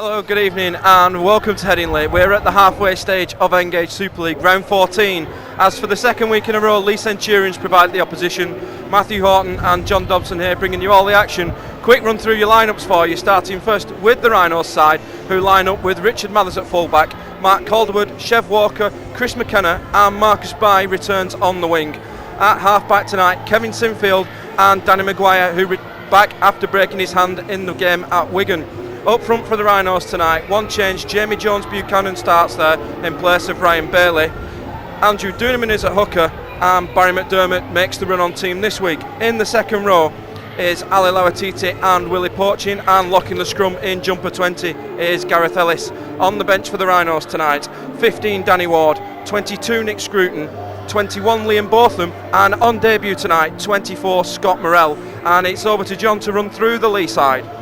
Hello, good evening and welcome to Headingley. We're at the halfway stage of Engage Super League round 14 as for the second week in a row Leigh Centurions provide the opposition. Matthew Horton and John Dobson here bringing you all the action. Quick run through your lineups for you, starting first with the Rhinos side, who line up with Richard Mathers at fullback, Mark Calderwood, Chev Walker, Chris McKenna and Marcus Bye returns on the wing. At halfback tonight, Kevin Sinfield and Danny Maguire, who back after breaking his hand in the game at Wigan. Up front for the Rhinos tonight, one change, Jamie Jones-Buchanan starts there in place of Ryan Bailey. Andrew Duneman is at hooker and Barry McDermott makes the run on team this week. In the second row is Ali Lawatiti and Willie Porchin, and locking the scrum in jumper 20 is Gareth Ellis. On the bench for the Rhinos tonight, 15 Danny Ward, 22 Nick Scruton, 21 Liam Botham, and on debut tonight 24 Scott Morrell. And it's over to John to run through the Leigh side.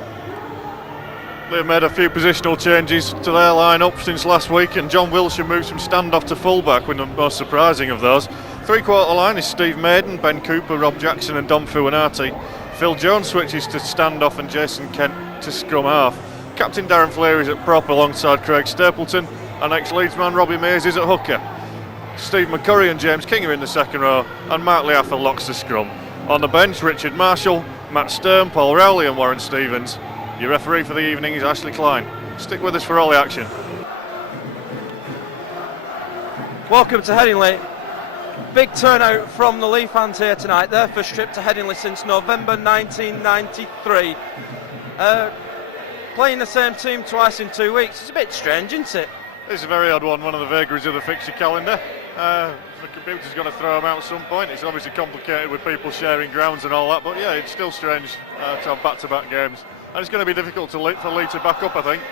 They've made a few positional changes to their line-up since last week, and John Wilshire moves from stand-off to full-back with the most surprising of those. Three-quarter line is Steve Maiden, Ben Cooper, Rob Jackson and Dom Fuanati. Phil Jones switches to stand-off and Jason Kent to scrum half. Captain Darren Fleary is at prop alongside Craig Stapleton, and ex-Leeds man Robbie Mays is at hooker. Steve McCurry and James King are in the second row, and Mark Leaffer locks the scrum. On the bench, Richard Marshall, Matt Stern, Paul Rowley and Warren Stevens. Your referee for the evening is Ashley Klein. Stick with us for all the action. Welcome to Headingley. Big turnout from the Leigh fans here tonight. Their first trip to Headingley since November 1993. Playing the same team twice in 2 weeks. It's a bit strange, isn't it? It's a very odd one of the vagaries of the fixture calendar. The computer's going to throw them out at some point. It's obviously complicated with people sharing grounds and all that, but yeah, it's still strange to have back-to-back games. And it's going to be difficult for Leigh to back up, I think.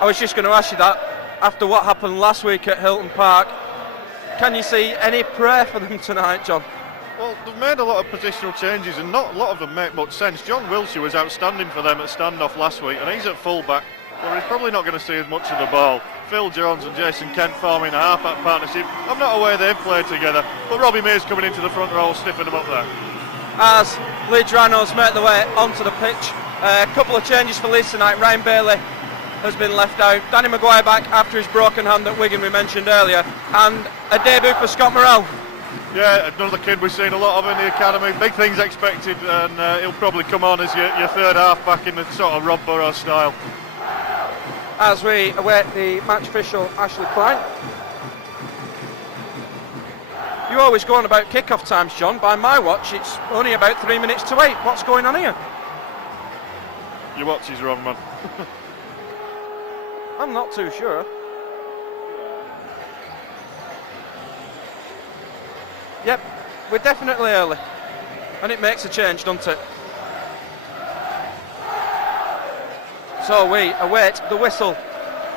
I was just going to ask you that. After what happened last week at Hilton Park, can you see any prayer for them tonight, John? Well, they've made a lot of positional changes and not a lot of them make much sense. John Wilshire was outstanding for them at standoff last week, and he's at full-back, where he's probably not going to see as much of the ball. Phil Jones and Jason Kent forming a half-back partnership. I'm not aware they've played together, but Robbie Mays coming into the front row, stiffing them up there. As Leeds Rhinos make their way onto the pitch, a couple of changes for Leeds tonight. Ryan Bailey has been left out. Danny Maguire back after his broken hand at Wigan we mentioned earlier, and a debut for Scott Morrell. Yeah, another kid we've seen a lot of in the academy. Big things expected, and he'll probably come on as your third half back in the sort of Rob Burrows style. As we await the match official Ashley Klein. You always go on about kick-off times, John. By my watch, it's only about 3 minutes to 8. What's going on here? Your watch is wrong, man. I'm not too sure. Yep, we're definitely early. And it makes a change, doesn't it? So we await the whistle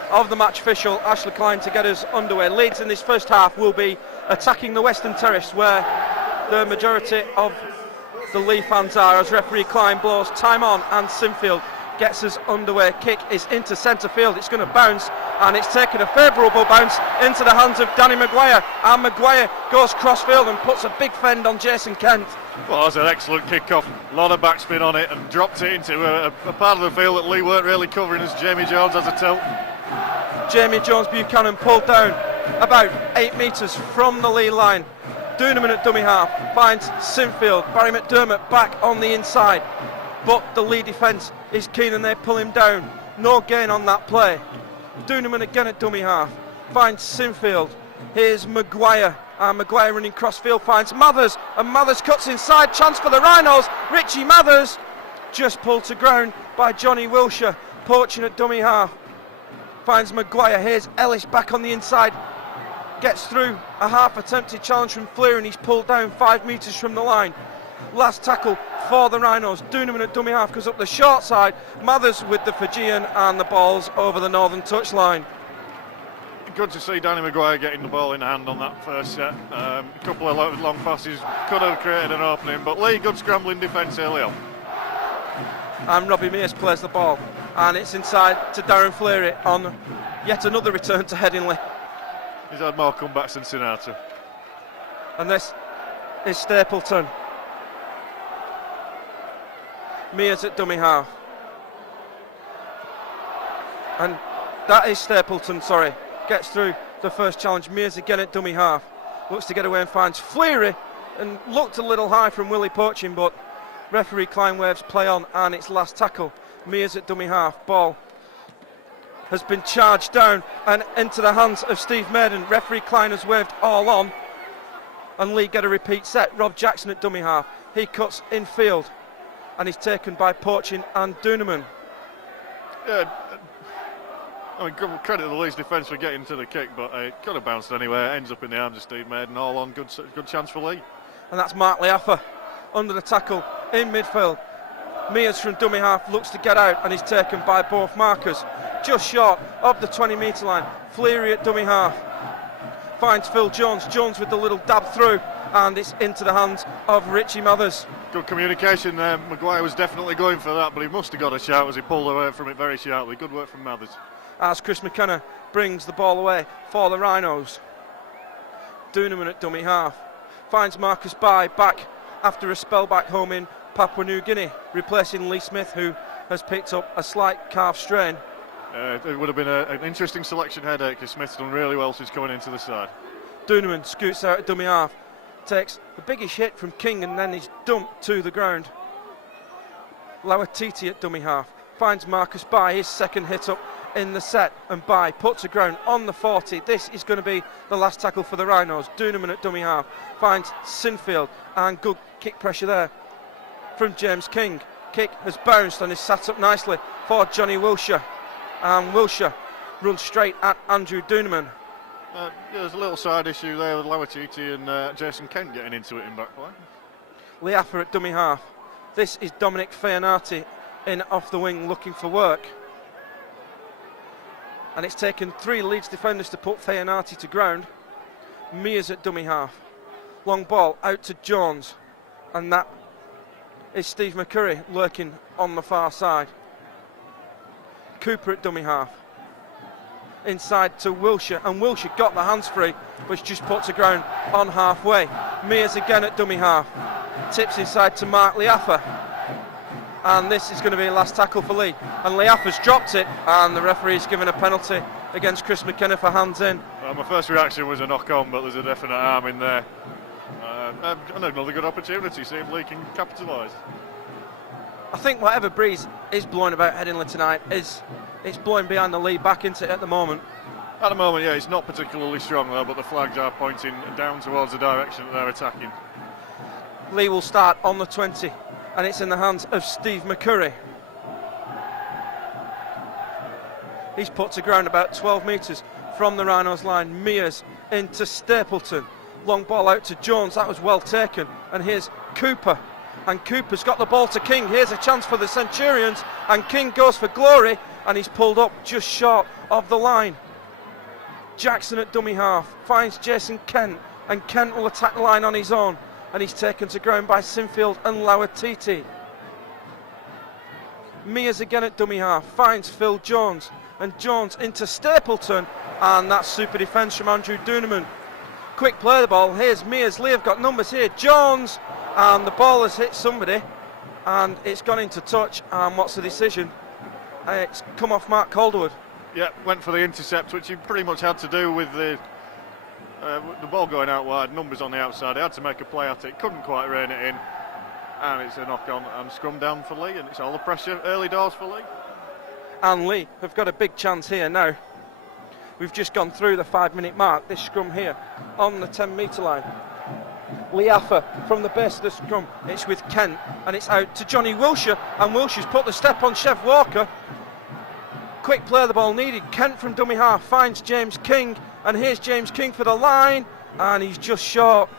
of the match official Ashley Klein to get us underway. Leeds in this first half will be attacking the Western Terrace, where the majority of the Leigh fans are, as referee Klein blows time on and Sinfield gets us underway. Kick is into centre field, it's going to bounce, and it's taken a favourable bounce into the hands of Danny Maguire, and Maguire goes cross field and puts a big fend on Jason Kent. Well, that's an excellent kick-off, a lot of backspin on it, and dropped it into a part of the field that Leigh weren't really covering, as Jamie Jones has a tilt. Jamie Jones-Buchanan pulled down about 8 metres from the Leigh line. Duneman at dummy half finds Sinfield. Barry McDermott back on the inside, but the Leigh defence is keen and they pull him down. No gain on that play. Duneman again at dummy half finds Sinfield. Here's Maguire, and Maguire running cross field finds Mathers, and Mathers cuts inside. Chance for the Rhinos. Richie Mathers just pulled to ground by Johnny Wilshire. Poaching at dummy half finds Maguire. Here's Ellis back on the inside, gets through a half attempted challenge from Fleer, and he's pulled down 5 metres from the line. Last tackle for the Rhinos. Duneman at dummy half goes up the short side. Mathers with the Fijian, and the ball's over the northern touchline. Good to see Danny Maguire getting the ball in hand on that first set. A couple of long passes could have created an opening, but Leigh, good scrambling defence early on. And Robbie Mears plays the ball, and it's inside to Darren Fleary on yet another return to Headingley. He's had more comebacks than Sinatra. And this is Stapleton. Mears at dummy half. And that is Stapleton, sorry. Gets through the first challenge. Mears again at dummy half. Looks to get away and finds Fleary. And looked a little high from Willie Poaching, but referee Klein waves play on, and it's last tackle. Mears at dummy half. Ball has been charged down and into the hands of Steve Maiden. Referee Klein has waved all on. And Leigh get a repeat set. Rob Jackson at dummy half. He cuts in field. And he's taken by Poaching and Duneman. Yeah, I mean, credit to the Leeds defence for getting to the kick, but it could have bounced anywhere. Ends up in the arms of Steve Maiden. All on, good chance for Leigh. And that's Mark Leaffer under the tackle in midfield. Mears from dummy half looks to get out and is taken by both markers. Just short of the 20 metre line. Fleary at dummy half finds Phil Jones. Jones with the little dab through, and it's into the hands of Richie Mathers. Good communication there. Maguire was definitely going for that, but he must have got a shout as he pulled away from it very sharply. Good work from Mathers. As Chris McKenna brings the ball away for the Rhinos. Duneman at dummy half finds Marcus Bye back after a spell back home in Papua New Guinea, replacing Lee Smith, who has picked up a slight calf strain. It would have been an interesting selection headache because Smith's done really well since coming into the side. Duneman scoots out at dummy half, takes the biggest hit from King, and then he's dumped to the ground. Lauatiti at dummy half finds Marcus Bye, his second hit up in the set, and Bye puts the ground on the 40. This is going to be the last tackle for the Rhinos. Duneman at dummy half finds Sinfield, and good kick pressure there from James King. Kick has bounced and is sat up nicely for Johnny Wilshire, and Wilshire runs straight at Andrew Duneman. There's a little side issue there with Lauatiti and Jason Kent getting into it in back line. Leaffer at dummy half. This is Dominic Faianati in off the wing looking for work. And it's taken 3 Leeds defenders to put Faianati to ground. Mears at dummy half. Long ball out to Jones. And that is Steve McCurry lurking on the far side. Cooper at dummy half. Inside to Wilshire, and Wilshire got the hands free, which just put to ground on halfway. Mears again at dummy half. Tips inside to Mark Leaffer. And this is going to be a last tackle for Leigh. And Leaffer's dropped it, and the referee's given a penalty against Chris McKenna for hands in. My first reaction was a knock on, but there's a definite arm in there. And another good opportunity, see if Leigh can capitalise. I think whatever breeze is blowing about Headingley tonight it's blowing behind the Leigh back into it at the moment. At the moment, yeah, it's not particularly strong though, but the flags are pointing down towards the direction that they're attacking. Leigh will start on the 20, and it's in the hands of Steve McCurry. He's put to ground about 12 metres from the Rhinos line. Mears into Stapleton. Long ball out to Jones, that was well taken. And here's Cooper. And Cooper's got the ball to King. Here's a chance for the Centurions, and King goes for glory, and he's pulled up just short of the line. Jackson at dummy half finds Jason Kent, and Kent will attack the line on his own, and he's taken to ground by Sinfield and Lauatiti. Mears again at dummy half finds Phil Jones, and Jones into Stapleton, and that's super defence from Andrew Duneman. Quick play the ball. Here's Mears. Leigh have got numbers here. Jones, and the ball has hit somebody, and it's gone into touch. And what's the decision? It's come off Mark Calderwood. Yeah, went for the intercept, which he pretty much had to do with the ball going out wide. Numbers on the outside. He had to make a play at it. Couldn't quite rein it in, and it's a knock on and scrum down for Leigh, and it's all the pressure early doors for Leigh. And Leigh have got a big chance here now. We've just gone through the 5-minute mark. This scrum here on the 10-metre line. Leaffer from the base of the scrum. It's with Kent, and it's out to Johnny Wilshire, and Wilshire's put the step on Chev Walker. Quick play of the ball needed. Kent from dummy half finds James King, and here's James King for the line, and he's just short.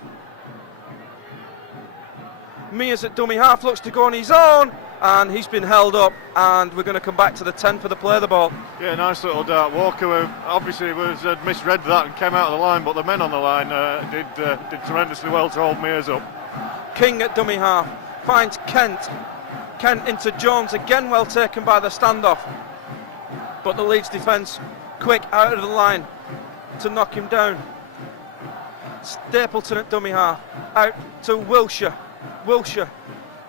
Mears at dummy half looks to go on his own, and he's been held up, and we're going to come back to the 10 for the play of the ball. Yeah, nice little dart. Walker obviously had misread that and came out of the line, but the men on the line did tremendously well to hold Mears up. King at dummy half finds Kent. Kent into Jones, again well taken by the standoff, but the Leeds defence quick out of the line to knock him down. Stapleton at dummy half, out to Wilshire. Wilshire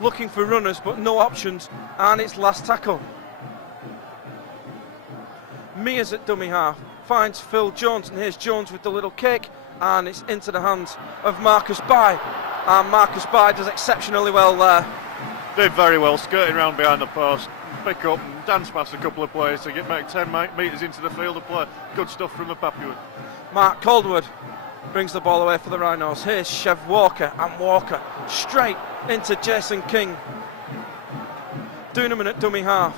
looking for runners but no options, and it's last tackle. Mears at dummy half, finds Phil Jones, and here's Jones with the little kick, and it's into the hands of Marcus Bai, and Marcus Bai does exceptionally well there. Did very well, skirting around behind the post, pick up and dance past a couple of players to make 10 metres into the field of play. Good stuff from the Papuan. Mark Calderwood brings the ball away for the Rhinos. Here's Chev Walker, and Walker straight into Jason King. Doonerman at dummy half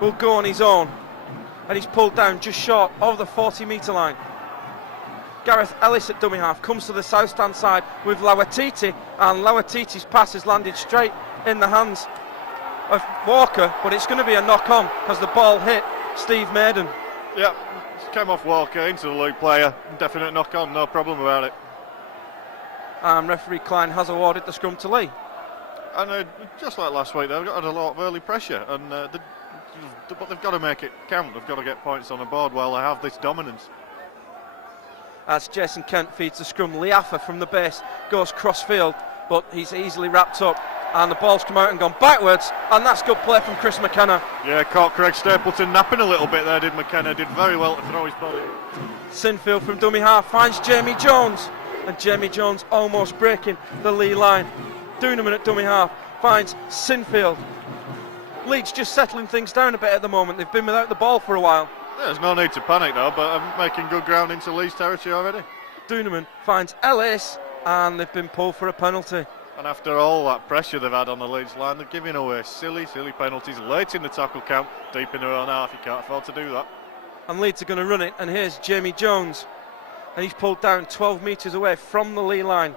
will go on his own, and he's pulled down just short of the 40-metre line. Gareth Ellis at dummy half comes to the south stand side with Lawatiti, and Lawatiti's pass has landed straight in the hands of Walker, but it's going to be a knock on because the ball hit Steve Maiden. Yeah, came off Walker into the Leigh player, definite knock on, no problem about it. And referee Klein has awarded the scrum to Leigh. And just like last week, they've got a lot of early pressure, and but they've got to make it count. They've got to get points on the board while they have this dominance. As Jason Kent feeds the scrum, Liafa from the base goes cross field, but he's easily wrapped up, and the ball's come out and gone backwards, and that's good play from Chris McKenna. Yeah, caught Craig Stapleton napping a little bit there, did McKenna. Did very well to throw his body. Sinfield from dummy half finds Jamie Jones, and Jamie Jones almost breaking the Leigh line. Doonerman at dummy half finds Sinfield. Leeds just settling things down a bit at the moment. They've been without the ball for a while. There's no need to panic though, but I'm making good ground into Leeds territory already. Doonerman finds Ellis, and they've been pulled for a penalty. And after all that pressure they've had on the Leeds line, they're giving away silly penalties late in the tackle count, deep in their own half. You can't afford to do that. And Leeds are going to run it, and here's Jamie Jones, and he's pulled down 12 metres away from the Leigh line.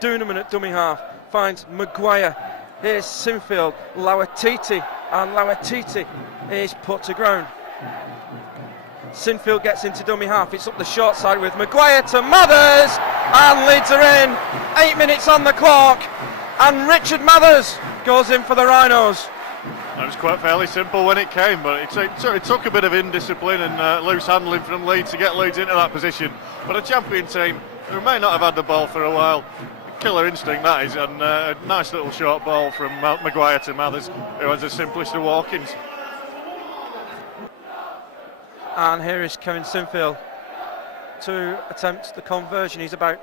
Doonerman at dummy half finds Maguire. Here's Sinfield, Lawatiti, and Lawatiti is put to ground. Sinfield gets into dummy half. It's up the short side with Maguire to Mathers, and Leeds are in. 8 minutes on the clock, and Richard Mathers goes in for the Rhinos. It was quite fairly simple when it came, but it took a bit of indiscipline and loose handling from Leeds to get Leeds into that position. But a champion team who may not have had the ball for a while, killer instinct that is, and a nice little short ball from Maguire to Mathers, who has the simplest of walk-ins. And here is Kevin Sinfield to attempt the conversion. He's about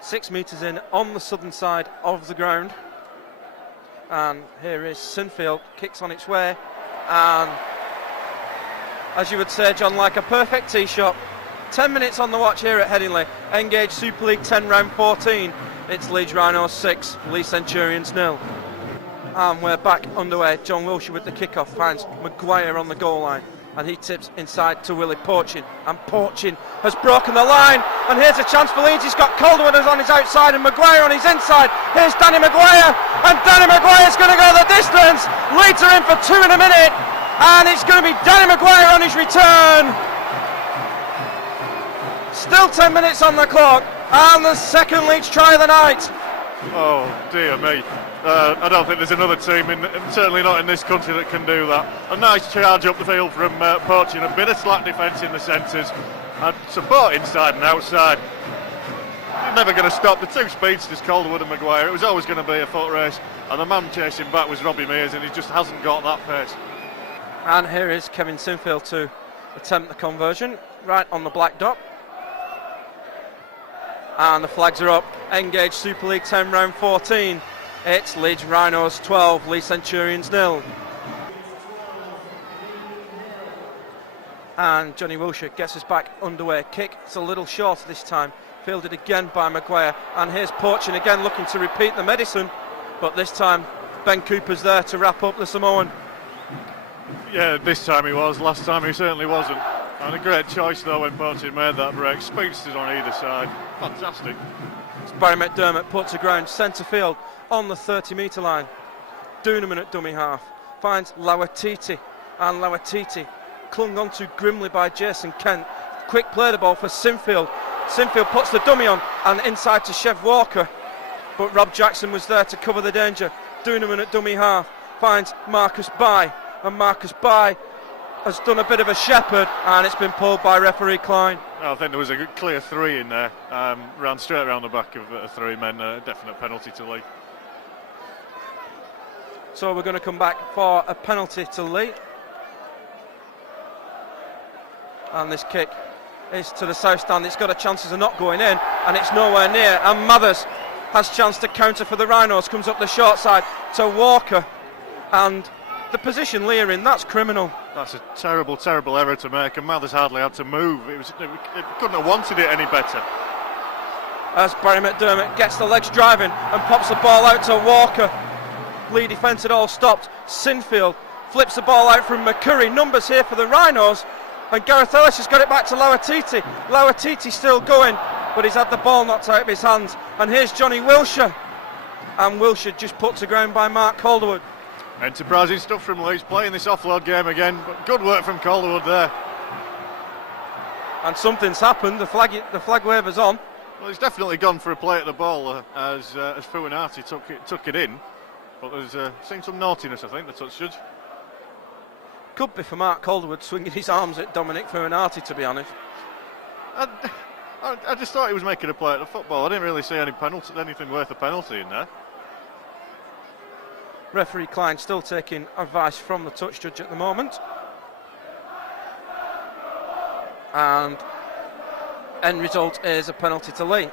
6 metres in on the southern side of the ground. And here is Sinfield, kicks on its way. And as you would say, John, like a perfect tee shot. 10 minutes on the watch here at Headingley. Engage Super League 10 round 14. It's Leeds Rhinos 6, Leigh Centurions 0. And we're back underway. John Wilshire with the kickoff finds Maguire on the goal line, and he tips inside to Willie Porchin, and Porchin has broken the line, and here's a chance for Leeds. He's got Calderwood on his outside and Maguire on his inside. Here's Danny Maguire, and Danny Maguire's going to go the distance. Leeds are in for 2 in a minute, and it's going to be Danny Maguire on his return. Still 10 minutes on the clock, and the second Leeds try of the night. Oh dear me. I don't think there's another team, certainly not in this country, that can do that. A nice charge up the field from Porchin, a bit of slack defence in the centres, and support inside and outside. You're never going to stop the two speedsters, Calderwood and Maguire. It was always going to be a foot race, and the man chasing back was Robbie Mears, and he just hasn't got that pace. And here is Kevin Sinfield to attempt the conversion, right on the black dot. And the flags are up. Engage Super League 10 round 14. It's Leeds Rhinos 12, Leigh Centurions 0. And Johnny Wilshire gets us back underway. Kick, it's a little short this time. Fielded again by Maguire. And here's Porchin again looking to repeat the medicine. But this time Ben Cooper's there to wrap up the Samoan. Yeah, this time he was. Last time he certainly wasn't. And a great choice though when Porchin made that break. Speedsters on either side. Fantastic. It's Barry McDermott put to ground centre field on the 30-metre line. Doonerman at dummy half finds Lawatiti, and Lawatiti clung onto grimly by Jason Kent. Quick play the ball for Sinfield. Sinfield puts the dummy on and inside to Chev Walker, but Rob Jackson was there to cover the danger. Doonerman at dummy half finds Marcus Bai, and Marcus Bai has done a bit of a shepherd, and it's been pulled by referee Klein. I think there was a good clear three in there, ran straight around the back of three men, definite penalty to Leigh. So we're going to come back for a penalty to Leigh. And this kick is to the south stand. It's got a chances of not going in, and it's nowhere near. And Mathers has chance to counter for the Rhinos. Comes up the short side to Walker, and the position Leigh are in, that's criminal. That's a terrible, terrible error to make, and Mathers hardly had to move. It couldn't have wanted it any better. As Barry McDermott gets the legs driving and pops the ball out to Walker. Leigh defence had all stopped. Sinfield flips the ball out from McCurry. Numbers here for the Rhinos, and Gareth Ellis has got it back to Lauatiti. Lauatiti still going, but he's had the ball knocked out of his hands. And here's Johnny Wilshire, and Wilshire just put to ground by Mark Calderwood. Enterprising stuff from Leeds, playing this offload game again, but good work from Calderwood there. And something's happened. The flag waver's on. Well, he's definitely gone for a play at the ball as Fuinati took it in, but there's seen some naughtiness, I think, the touch judge. Could be for Mark Calderwood swinging his arms at Dominic Fuinati, to be honest. I just thought he was making a play at the football. I didn't really see anything worth a penalty in there. Referee Klein still taking advice from the touch judge at the moment. And end result is a penalty to Leigh.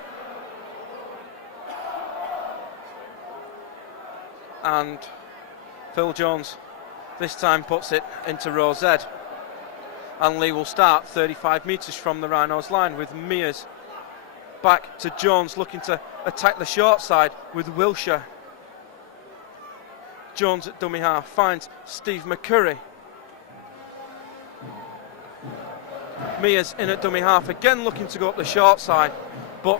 And Phil Jones this time puts it into row Z. And Leigh will start 35 metres from the Rhinos line with Mears back to Jones, looking to attack the short side with Wilshire. Jones at dummy half finds Steve McCurry. Mears in at dummy half again, looking to go up the short side, but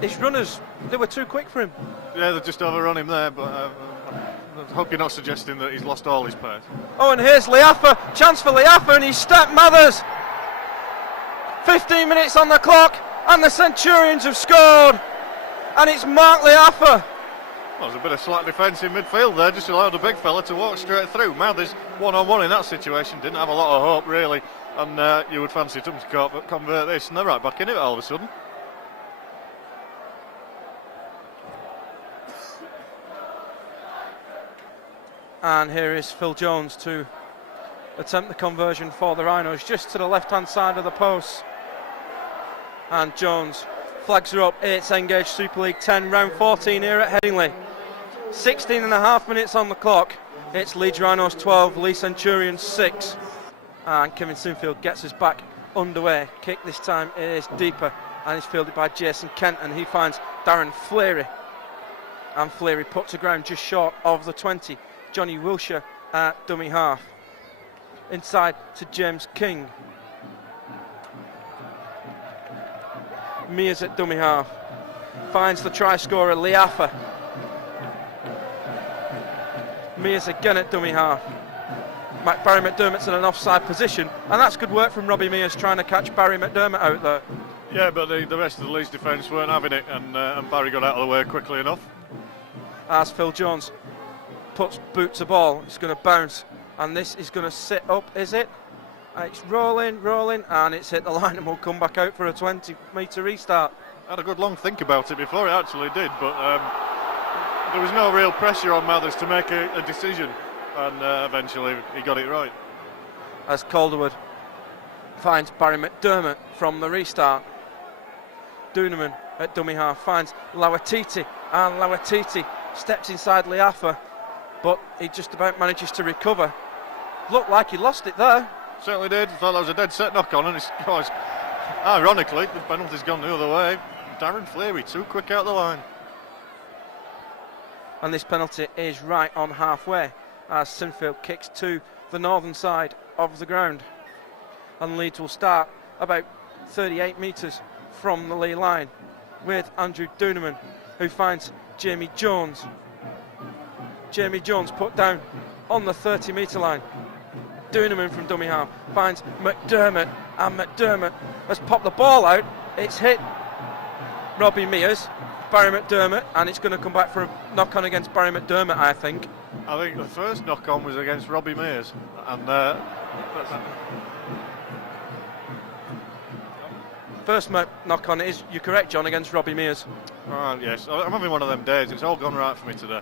his runners, they were too quick for him. Yeah, they just overrun him there, but I hope you're not suggesting that he's lost all his pace. Oh, and here's Leaffer, chance for Leaffer, and he's stepped Mathers. 15 minutes on the clock, and the Centurions have scored, and it's Mark Leaffer. Well, there's a bit of slack defence in midfield there, just allowed a big fella to walk straight through. Mathers, one-on-one in that situation, didn't have a lot of hope, really, and you would fancy them to convert this, and they're right back in it all of a sudden. And here is Phil Jones to attempt the conversion for the Rhinos, just to the left-hand side of the post. And Jones flags are up. It's Engage Super League 10, round 14 here at Headingley. 16 and a half minutes on the clock. It's Leeds Rhinos 12, Leigh Centurions 6. And Kevin Sinfield gets us back underway. Kick this time is deeper, and it's fielded by Jason Kent, and he finds Darren Fleary. And Fleary put to ground just short of the 20. Johnny Wilshire at dummy half. Inside to James King. Mears at dummy half. Finds the try scorer Leaffer. Mears again at dummy half. Barry McDermott's in an offside position, and that's good work from Robbie Mears trying to catch Barry McDermott out there. Yeah, but the rest of the Leeds defence weren't having it, and Barry got out of the way quickly enough. As Phil Jones puts boot to ball, it's going to bounce, and this is going to sit up, is it? It's rolling, and it's hit the line, and will come back out for a 20-metre restart. I had a good long think about it before it actually did, but there was no real pressure on Mathers to make a decision, and eventually he got it right. As Calderwood finds Barry McDermott from the restart. Doonerman at dummy half finds Lauatiti, and Lauatiti steps inside Leaffer, but he just about manages to recover. Looked like he lost it there. Certainly did. Thought that was a dead set knock on, and ironically the penalty's gone the other way. Darren Fleary too quick out the line. And this penalty is right on halfway as Sinfield kicks to the northern side of the ground. And Leeds will start about 38 metres from the Leigh line with Andrew Doonerman, who finds Jamie Jones. Jamie Jones put down on the 30-metre line. Doonerman from dummy half finds McDermott, and McDermott has popped the ball out. It's hit Robbie Mears, Barry McDermott, and it's going to come back for a knock-on against Barry McDermott, I think. I think the first knock-on was against Robbie Mears, and first knock-on is, you're correct, John, against Robbie Mears. Yes, I'm having one of them days. It's all gone right for me today.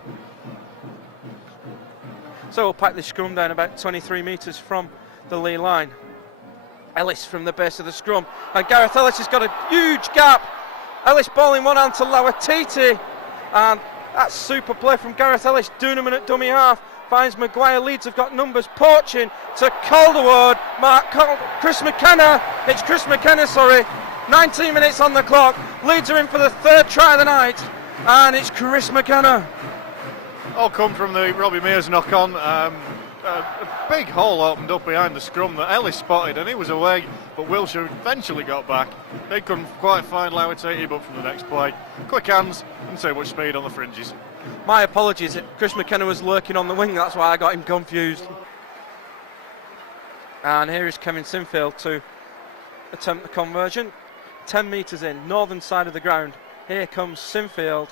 So we'll pack this scrum down about 23 metres from the Leigh line. Ellis from the base of the scrum, and Gareth Ellis has got a huge gap. Ellis ball in one hand to Lawatiti, and that's super play from Gareth Ellis. Duneman at dummy half finds Maguire. Leeds have got numbers. Poaching to Calderwood. Chris McKenna. It's Chris McKenna, sorry. 19 minutes on the clock. Leeds are in for the third try of the night, and it's Chris McKenna. All come from the Robbie Mears knock on. A big hole opened up behind the scrum that Ellis spotted, and he was away, but Wilshire eventually got back. They couldn't quite find Lawatiti, but from the next play, quick hands and too much speed on the fringes. My apologies, Chris McKenna was lurking on the wing, that's why I got him confused. And here is Kevin Sinfield to attempt the conversion. 10 metres in, northern side of the ground. Here comes Sinfield.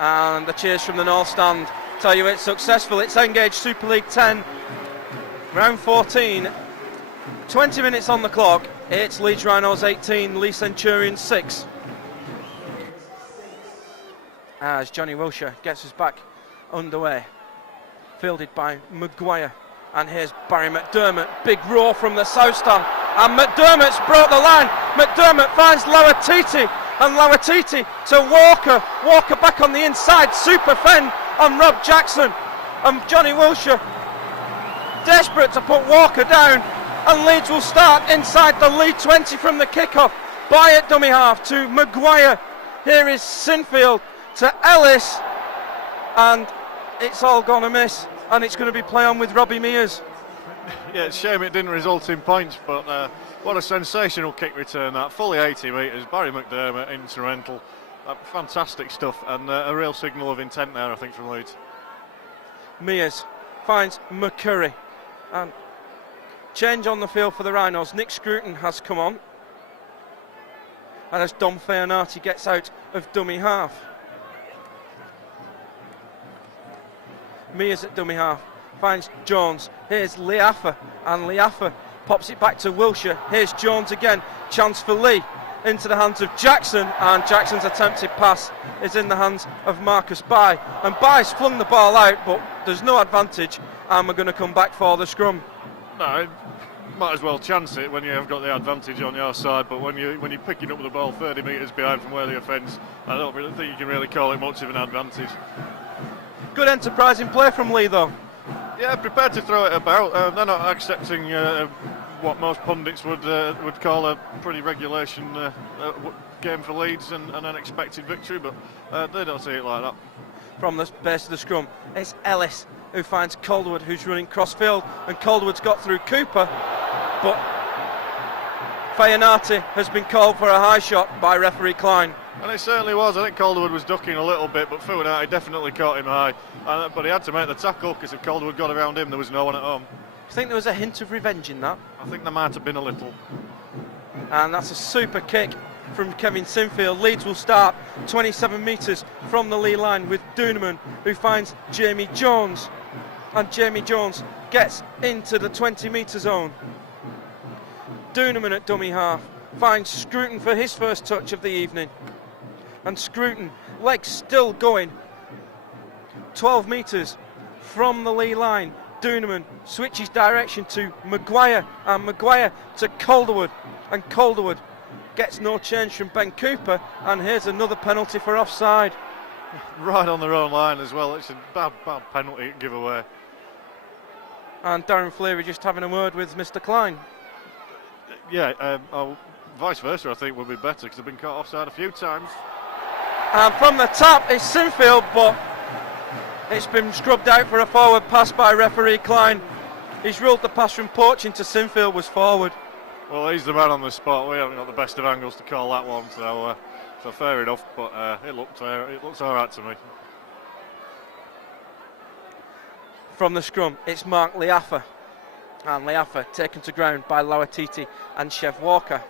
And the cheers from the north stand tell you it's successful. It's Engage Super League 10, round 14. 20 minutes on the clock. It's Leeds Rhinos 18, Leigh Centurions 6. As Johnny Wilshire gets us back underway, fielded by Maguire. And here's Barry McDermott. Big roar from the south stand. And McDermott's brought the line. McDermott finds Lawatiti. And Lawatiti to Walker. Walker back on the inside. Super fend on Rob Jackson. And Johnny Wilshire desperate to put Walker down. And Leeds will start inside the Leigh 20 from the kickoff. By at dummy half to Maguire. Here is Sinfield to Ellis. And it's all gone amiss. And it's going to be play on with Robbie Mears. Yeah, it's a shame it didn't result in points, but what a sensational kick return that. Fully 80 metres, Barry McDermott, instrumental. Fantastic stuff, and a real signal of intent there, I think, from Leeds. Mears finds McCurry. And change on the field for the Rhinos. Nick Scruton has come on. And as Dom Feonati gets out of dummy half. Mears at dummy half finds Jones. Here's Liafa, and Liafa pops it back to Wilshire. Here's Jones again. Chance for Leigh into the hands of Jackson, and Jackson's attempted pass is in the hands of Marcus Bye. And Bye's flung the ball out, but there's no advantage, and we're going to come back for the scrum. No, might as well chance it when you have got the advantage on your side, but when you're picking up the ball 30 metres behind from where the offence, I don't really think you can really call it much of an advantage. Good enterprising play from Leigh though. Yeah, prepared to throw it about. They're not accepting what most pundits would call a pretty regulation game for Leeds and an unexpected victory, but they don't see it like that. From the base of the scrum, it's Ellis who finds Calderwood, who's running cross-field, and Calderwood's got through Cooper, but Feonati has been called for a high shot by referee Klein. And it certainly was. I think Calderwood was ducking a little bit, but Feonati definitely caught him high. But he had to make the tackle, because if Calderwood got around him, there was no one at home. I think there was a hint of revenge in that. I think there might have been a little. And that's a super kick from Kevin Sinfield. Leeds will start 27 metres from the Leigh line with Duneman, who finds Jamie Jones. And Jamie Jones gets into the 20 metre zone. Duneman at dummy half finds Scruton for his first touch of the evening. And Scruton, legs still going. 12 metres from the Leigh line. Duneman switches direction to Maguire, and Maguire to Calderwood, and Calderwood gets no change from Ben Cooper, and here's another penalty for offside. Right on their own line as well. It's a bad penalty to give away. And Darren Fleary just having a word with Mr. Klein. Yeah, vice versa I think would be better, because they've been caught offside a few times. And from the top it's Sinfield, but it's been scrubbed out for a forward pass by referee Klein. He's ruled the pass from Poaching to Sinfield was forward. Well, he's the man on the spot. We haven't got the best of angles to call that one, so fair enough. But it looks all right to me. From the scrum, it's Mark Liafa, and Liafa taken to ground by Lawatiti and Chev Walker.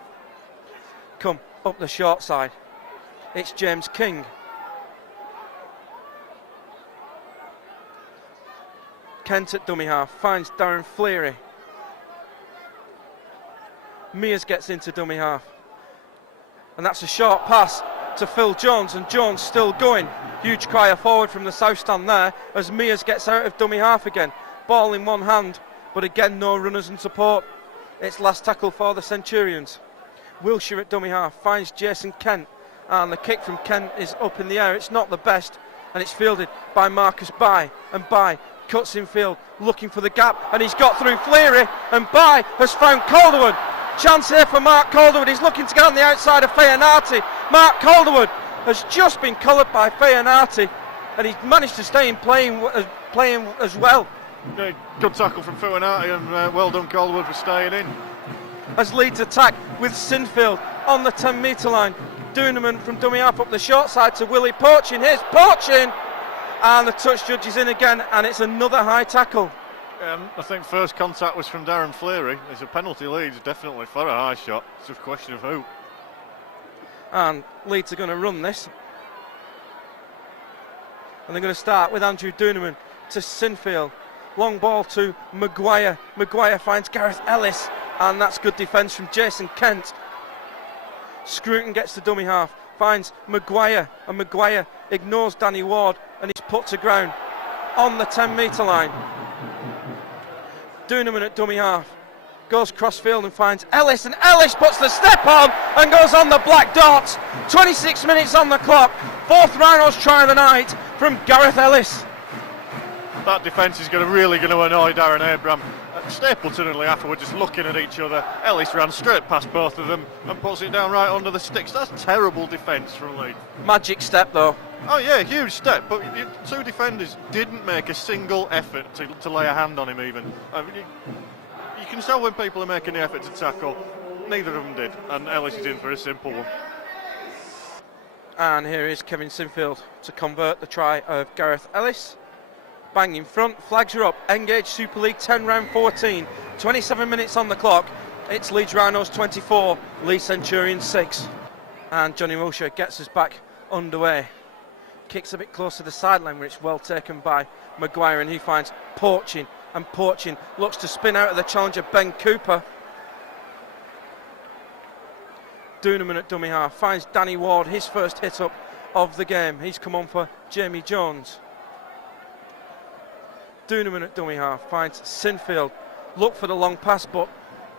Come up the short side. It's James King. Kent at dummy half finds Darren Fleary. Mears gets into dummy half, and that's a short pass to Phil Jones, and Jones still going. Huge cry forward from the south stand there as Mears gets out of dummy half again. Ball in one hand, but again no runners and support. It's last tackle for the Centurions. Wilshire at dummy half finds Jason Kent, and the kick from Kent is up in the air. It's not the best, and it's fielded by Marcus Bye, and Bye cuts in field looking for the gap, and he's got through Fleary, and Bye has found Calderwood. Chance here for Mark Calderwood. He's looking to get on the outside of Faianati. Mark Calderwood has just been collared by Faianati, and he's managed to stay in playing as well. Yeah, good tackle from Faianati, and well done Calderwood for staying in. As Leeds attack with Sinfield on the 10 metre line. Doonerman from dummy half up the short side to Willie Porchin. Here's Porchin, and the touch judge is in again, and it's another high tackle. I think first contact was from Darren Fleary. There's a penalty Leeds definitely for a high shot. It's just a question of who. And Leeds are going to run this, and they're going to start with Andrew Doonerman to Sinfield. Long ball to Maguire. Maguire finds Gareth Ellis, and that's good defence from Jason Kent. Scruton gets the dummy half, finds Maguire, and Maguire ignores Danny Ward, and he's put to ground on the 10 metre line. Doonerman at dummy half goes cross field and finds Ellis, and Ellis puts the step on and goes on the black dot. 26 minutes on the clock. Fourth Rhinos try of the night from Gareth Ellis. That defence is really going to annoy Darren Abraham. Stapleton and Leaffer were just looking at each other. Ellis ran straight past both of them and puts it down right under the sticks. That's terrible defence from Leeds. Magic step though. Oh yeah, huge step, but two defenders didn't make a single effort to lay a hand on him even. I mean, you can tell when people are making the effort to tackle. Neither of them did, and Ellis is in for a simple one. And here is Kevin Sinfield to convert the try of Gareth Ellis. Bang in front, flags are up. Engage Super League 10 round 14. 27 minutes on the clock. It's Leeds Rhinos 24, Leeds Centurions 6. And Johnny Wilshire gets us back underway. Kicks a bit close to the sideline where it's well taken by Maguire, and he finds Porchin, and Porchin looks to spin out of the challenger Ben Cooper. Doonerman at dummy half finds Danny Ward, his first hit up of the game. He's come on for Jamie Jones. Doonerman at dummy half finds Sinfield. Look for the long pass, but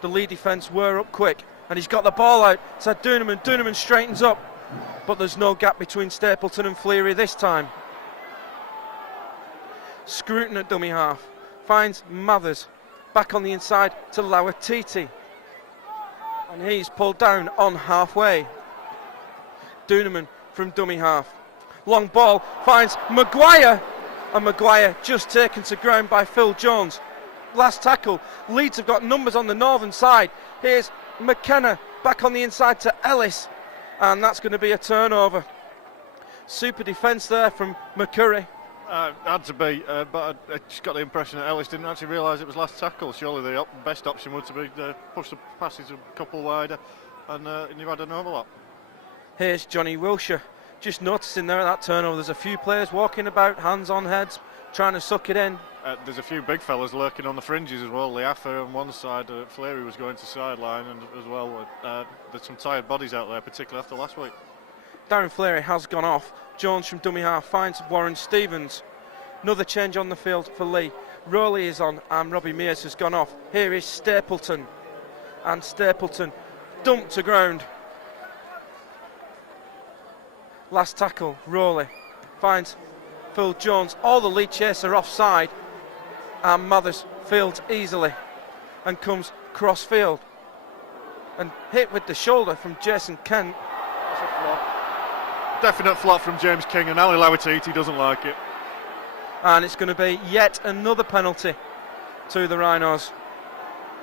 the Leigh defence were up quick, and he's got the ball out to Doonerman. Doonerman straightens up, but there's no gap between Stapleton and Fleary this time. Scruton at dummy half finds Mathers. Back on the inside to Lauatiti, and he's pulled down on halfway. Doonerman from dummy half. Long ball finds Maguire, and Maguire just taken to ground by Phil Jones. Last tackle. Leeds have got numbers on the northern side. Here's McKenna back on the inside to Ellis, and that's going to be a turnover. Super defence there from McCurry. Had to be, but I just got the impression that Ellis didn't actually realise it was last tackle. Surely the best option would to be push the passes a couple wider, and you've had an overlap. Here's Johnny Wilshire. Just noticing there at that turnover, there's a few players walking about, hands on heads, trying to suck it in. There's a few big fellas lurking on the fringes as well. Leaffer on one side, Fleary was going to sideline, and as well, there's some tired bodies out there, particularly after last week. Darren Fleary has gone off. Jones from dummy half finds Warren Stevens. Another change on the field for Leigh. Rowley is on, and Robbie Mears has gone off. Here is Stapleton, and Stapleton dumped to ground. Last tackle, Rowley finds Phil Jones. All the Leigh chase are offside, and Mathers fields easily and comes cross field and hit with the shoulder from Jason Kent. That's a flop. Definite flop from James King, and Ali Lauatiti doesn't like it. And it's going to be yet another penalty to the Rhinos.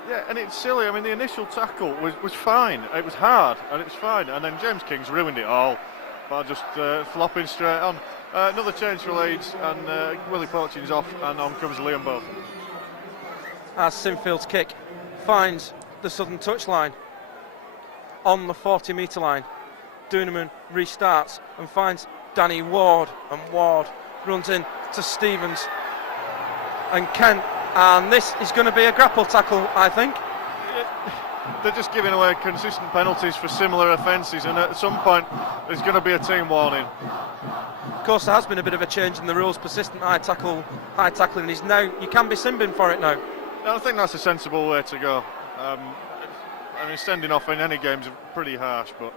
Yeah, and it's silly. I mean, the initial tackle was fine. It was hard, and it was fine. And then James King's ruined it all by just flopping straight on. Another change for Leeds, and Willie Porchin's off, and on comes Liam Both. As Sinfield's kick finds the southern touchline on the 40 metre line. Doonerman restarts and finds Danny Ward, and Ward runs in to Stevens and Kent, and this is going to be a grapple tackle, I think. They're just giving away consistent penalties for similar offences, and at some point there's going to be a team warning. Of course, there has been a bit of a change in the rules. Persistent high tackling is now, you can be sin bin for it now. I think that's a sensible way to go. I mean, sending off in any games are pretty harsh, but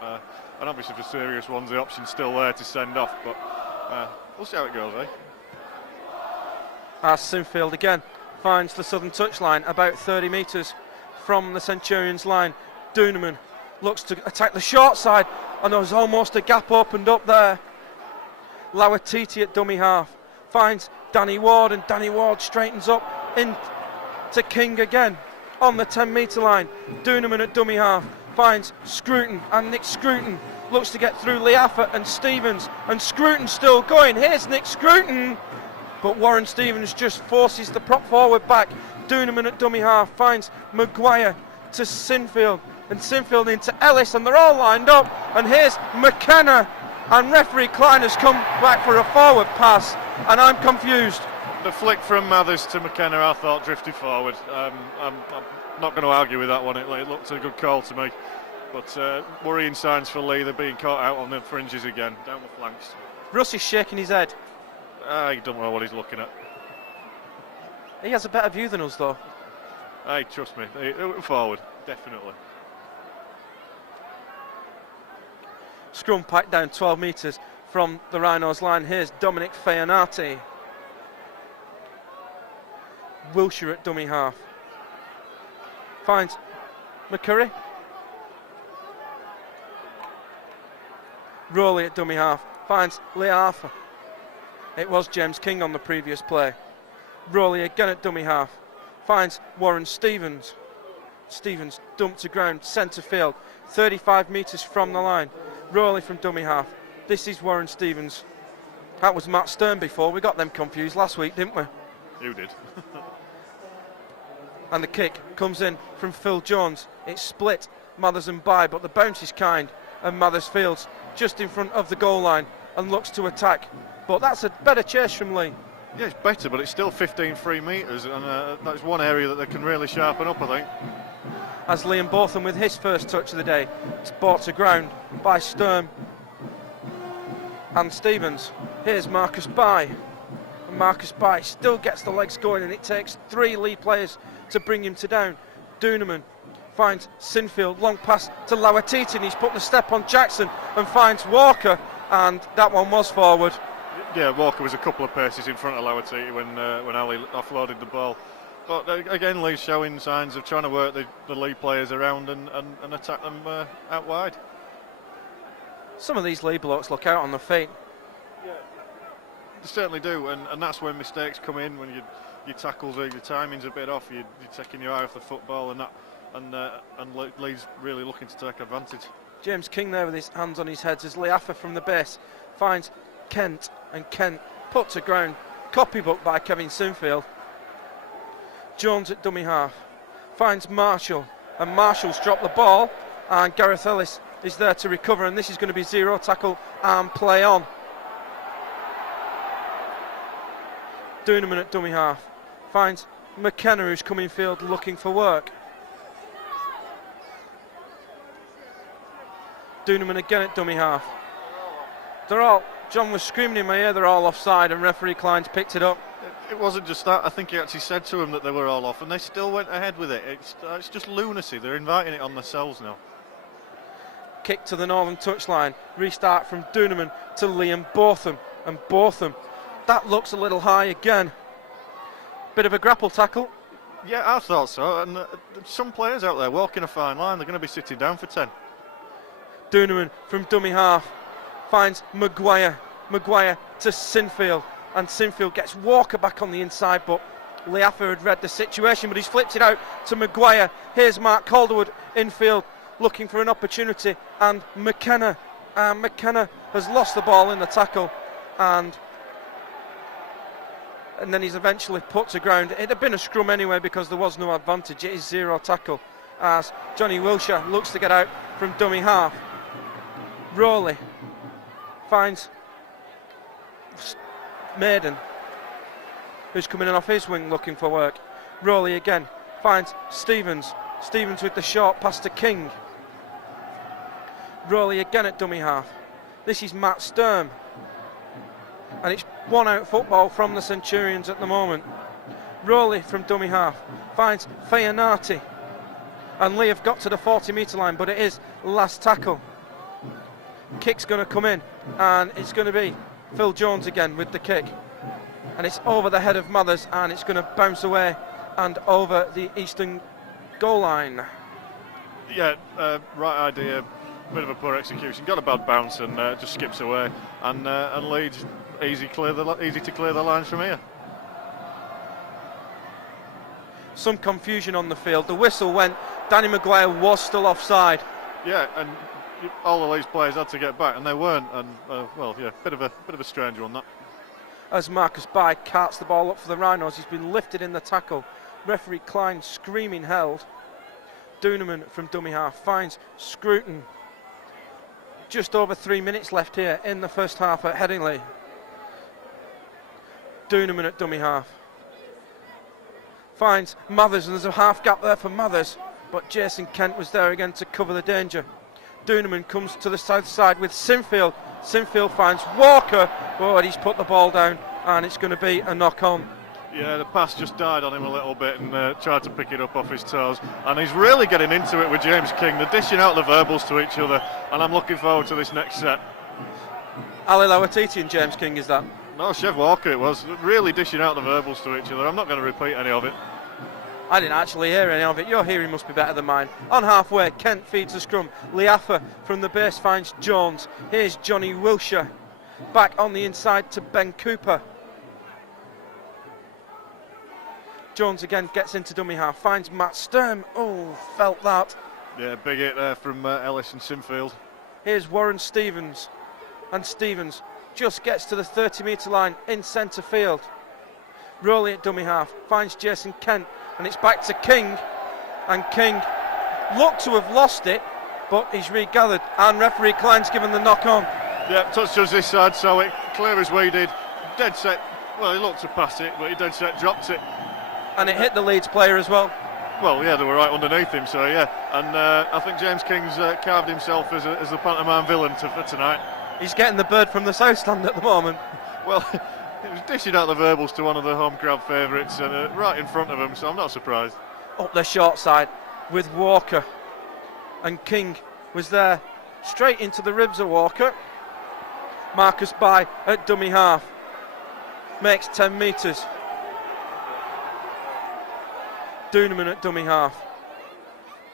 and obviously for serious ones, the option's still there to send off. But we'll see how it goes, eh? As Sinfield again finds the southern touchline about 30 metres from the Centurions line. Dooneman looks to attack the short side, and there's almost a gap opened up there. Lauatiti at dummy half finds Danny Ward, and Danny Ward straightens up in to King again on the 10 metre line. Dooneman at dummy half finds Scruton, and Nick Scruton looks to get through Leaffer and Stevens, and Scruton still going. Here's Nick Scruton, but Warren Stevens just forces the prop forward back. Dooneman at dummy half finds Maguire to Sinfield, and Sinfield into Ellis, and they're all lined up, and here's McKenna, and referee Klein has come back for a forward pass, and I'm confused. The flick from Mathers to McKenna, I thought, drifted forward. I'm not going to argue with that one. It looked a good call to me. But worrying signs for Leigh. They're being caught out on the fringes again, down the flanks. Russ is shaking his head. I don't know what he's looking at. He has a better view than us, though. Hey, trust me. Forward, definitely. Scrum packed down 12 metres from the Rhinos line. Here's Dominic Faianati. Wilshire at dummy half finds McCurry. Rowley at dummy half finds Lee Arthur. It was James King on the previous play. Rowley again at dummy half finds Warren Stevens. Stevens dumped to ground, centre field, 35 metres from the line. Rowley from dummy half. This is Warren Stevens. That was Matt Stern before. We got them confused last week, didn't we? You did. And the kick comes in from Phil Jones. It's split Mathers and Bye, but the bounce is kind, and Mathers fields just in front of the goal line and looks to attack. But that's a better chase from Leigh. Yeah, it's better, but it's still 15 free metres, and that's one area that they can really sharpen up, I think. As Liam Botham with his first touch of the day, it's brought to ground by Sturm and Stevens. Here's Marcus Bye. And Marcus Bye still gets the legs going, and it takes 3 Leigh players to bring him to down. Dooneman finds Sinfield, long pass to Lauatiti, and he's put the step on Jackson and finds Walker, and that one was forward. Yeah, Walker was a couple of paces in front of Lauatiti when Ali offloaded the ball. But again, Leigh's showing signs of trying to work the Leigh players around and attack them out wide. Some of these Leigh blokes look out on their feet. Yeah, they certainly do, and that's when mistakes come in, when your tackles your timing's a bit off, you're taking your eye off the football, and Leigh's really looking to take advantage. James King there with his hands on his head as Leaffer from the base finds Kent, and Kent put to ground, copybook by Kevin Sinfield. Jones at dummy half finds Marshall, and Marshall's dropped the ball, and Gareth Ellis is there to recover, and this is going to be 0 tackle and play on. Dooneman at dummy half finds McKenna, who's coming field looking for work. Dooneman again at dummy half. John was screaming in my ear, they're all offside, and referee Klein's picked it up. It wasn't just that. I think he actually said to him that they were all off, and they still went ahead with it. It's just lunacy. They're inviting it on themselves now. Kick to the northern touchline. Restart from Dooneman to Liam Botham, and Botham. That looks a little high again. Bit of a grapple tackle. Yeah, I thought so. And some players out there walking a fine line. They're going to be sitting down for 10. Dooneman from dummy half finds Maguire. Maguire to Sinfield, and Sinfield gets Walker back on the inside, but Leaffer had read the situation, but he's flipped it out to Maguire. Here's Mark Calderwood infield looking for an opportunity, and McKenna has lost the ball in the tackle, and then he's eventually put to ground. It had been a scrum anyway because there was no advantage. It is 0 tackle as Johnny Wilshire looks to get out from dummy half. Rowley finds Maiden, who's coming in off his wing looking for work. Rowley again finds Stevens. Stevens with the short pass to King. Rowley again at dummy half. This is Matt Sturm, and it's 1 out football from the Centurions at the moment. Rowley from dummy half finds Faianati. And Leigh have got to the 40-metre line, but it is last tackle. Kick's going to come in, and it's going to be Phil Jones again with the kick. And it's over the head of Mathers, and it's going to bounce away and over the eastern goal line. Yeah, right idea. Bit of a poor execution. Got a bad bounce and just skips away. And Leeds easy to clear the lines from here. Some confusion on the field. The whistle went. Danny Maguire was still offside. Yeah, and all the Leeds players had to get back, and they weren't. And well, yeah, bit of a strange one that. As Marcus Bai carts the ball up for the Rhinos, he's been lifted in the tackle. Referee Klein screaming held. Doonerman from dummy half finds Scruton. Just over 3 minutes left here in the first half at Headingley. Doonerman at dummy half. Finds Mathers, and there's a half gap there for Mathers, but Jason Kent was there again to cover the danger. Doonerman comes to the south side with Sinfield. Sinfield finds Walker, but he's put the ball down, and it's going to be a knock on. Yeah, the pass just died on him a little bit and tried to pick it up off his toes. And he's really getting into it with James King. They're dishing out the verbals to each other, and I'm looking forward to this next set. Ali Lawatiti and James King, is that? No, Chev Walker it was. Really dishing out the verbals to each other. I'm not going to repeat any of it. I didn't actually hear any of it. Your hearing must be better than mine. On halfway, Kent feeds the scrum. Liafa from the base finds Jones. Here's Johnny Wilshire. Back on the inside to Ben Cooper. Jones again gets into dummy half, finds Matt Sturm. Oh, felt that. Yeah, big hit there from Ellis and Sinfield. Here's Warren Stevens, and Stevens just gets to the 30-metre line in centre field. Rowley at dummy half, finds Jason Kent, and it's back to King, and King looked to have lost it, but he's regathered, and referee Klein's given the knock on. Yeah, touched us this side, so it clear as we did. Dead set, well, he looked to pass it, but he dead set dropped it. And it hit the Leeds player as well. Well, yeah, they were right underneath him, so yeah. And I think James King's carved himself as the pantomime villain for tonight. He's getting the bird from the south stand at the moment. Well, he was dishing out the verbals to one of the home crowd favourites and right in front of him, so I'm not surprised. Up the short side with Walker. And King was there, straight into the ribs of Walker. Marcus Bai at dummy half. Makes 10 metres. Doonerman at dummy half.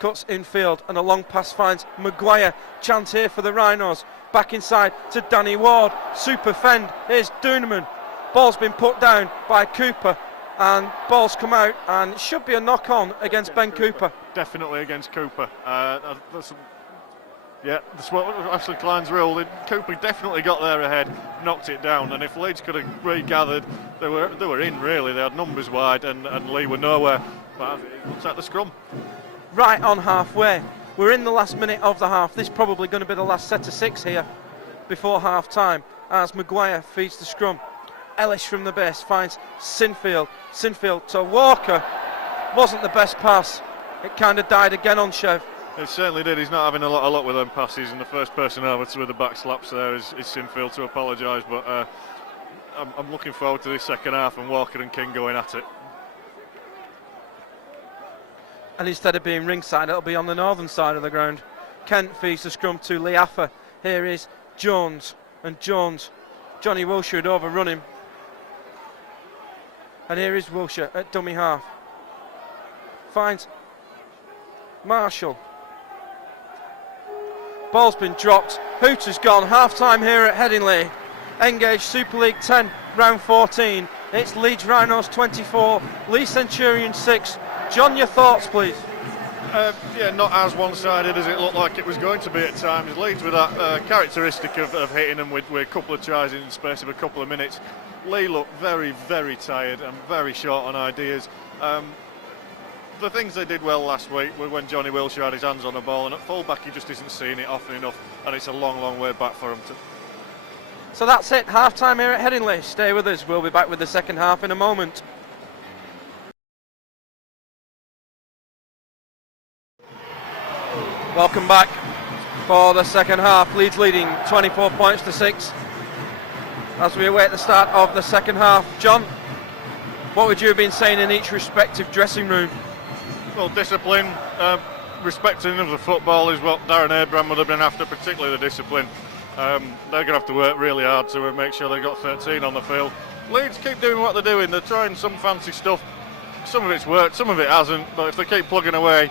Cuts infield and a long pass finds Maguire. Chance here for the Rhinos. Back inside to Danny Ward. Super fend. Here's Doonerman. Ball's been put down by Cooper, and ball's come out, and it should be a knock on against Ben Cooper. Definitely against Cooper. That's what Ashley Klein's ruled. Cooper definitely got there ahead, knocked it down, and if Leeds could have regathered, they were in really. They had numbers wide, and Leigh were nowhere. But it looks like the scrum. Right on halfway. We're in the last minute of the half. This is probably going to be the last set of 6 here before half time as Maguire feeds the scrum. Ellis from the base finds Sinfield. Sinfield to Walker. Wasn't the best pass. It kind of died again on Chev. It certainly did. He's not having a lot of luck with them passes, and the first person over to with the back slaps there is Sinfield to apologise. But I'm looking forward to this second half and Walker and King going at it. And instead of being ringside, it'll be on the northern side of the ground. Kent feeds the scrum to Liafa. Here is Jones, and Jones, Johnny Wilshire had overrun him. And here is Wilshire at dummy half. Finds Marshall. Ball's been dropped. Hooter's gone. Half time here at Headingley. Engage Super League 10, round 14. It's Leeds Rhinos 24, Leigh Centurions 6. John, your thoughts, please. Yeah, not as one-sided as it looked like it was going to be at times. Leeds with that characteristic of hitting them with a couple of tries in the space of a couple of minutes. Leigh looked very, very tired and very short on ideas. The things they did well last week were when Johnny Wilshire had his hands on the ball, and at full-back he just isn't seeing it often enough, and it's a long, long way back for him to. So that's it, half-time here at Headingley. Stay with us, we'll be back with the second half in a moment. Welcome back for the second half. Leeds leading 24 points to 6 as we await the start of the second half. John, what would you have been saying in each respective dressing room? Well, discipline, respecting of the football is what Darren Abraham would have been after, particularly the discipline. They're going to have to work really hard to make sure they've got 13 on the field. Leeds keep doing what they're doing. They're trying some fancy stuff. Some of it's worked, some of it hasn't, but if they keep plugging away,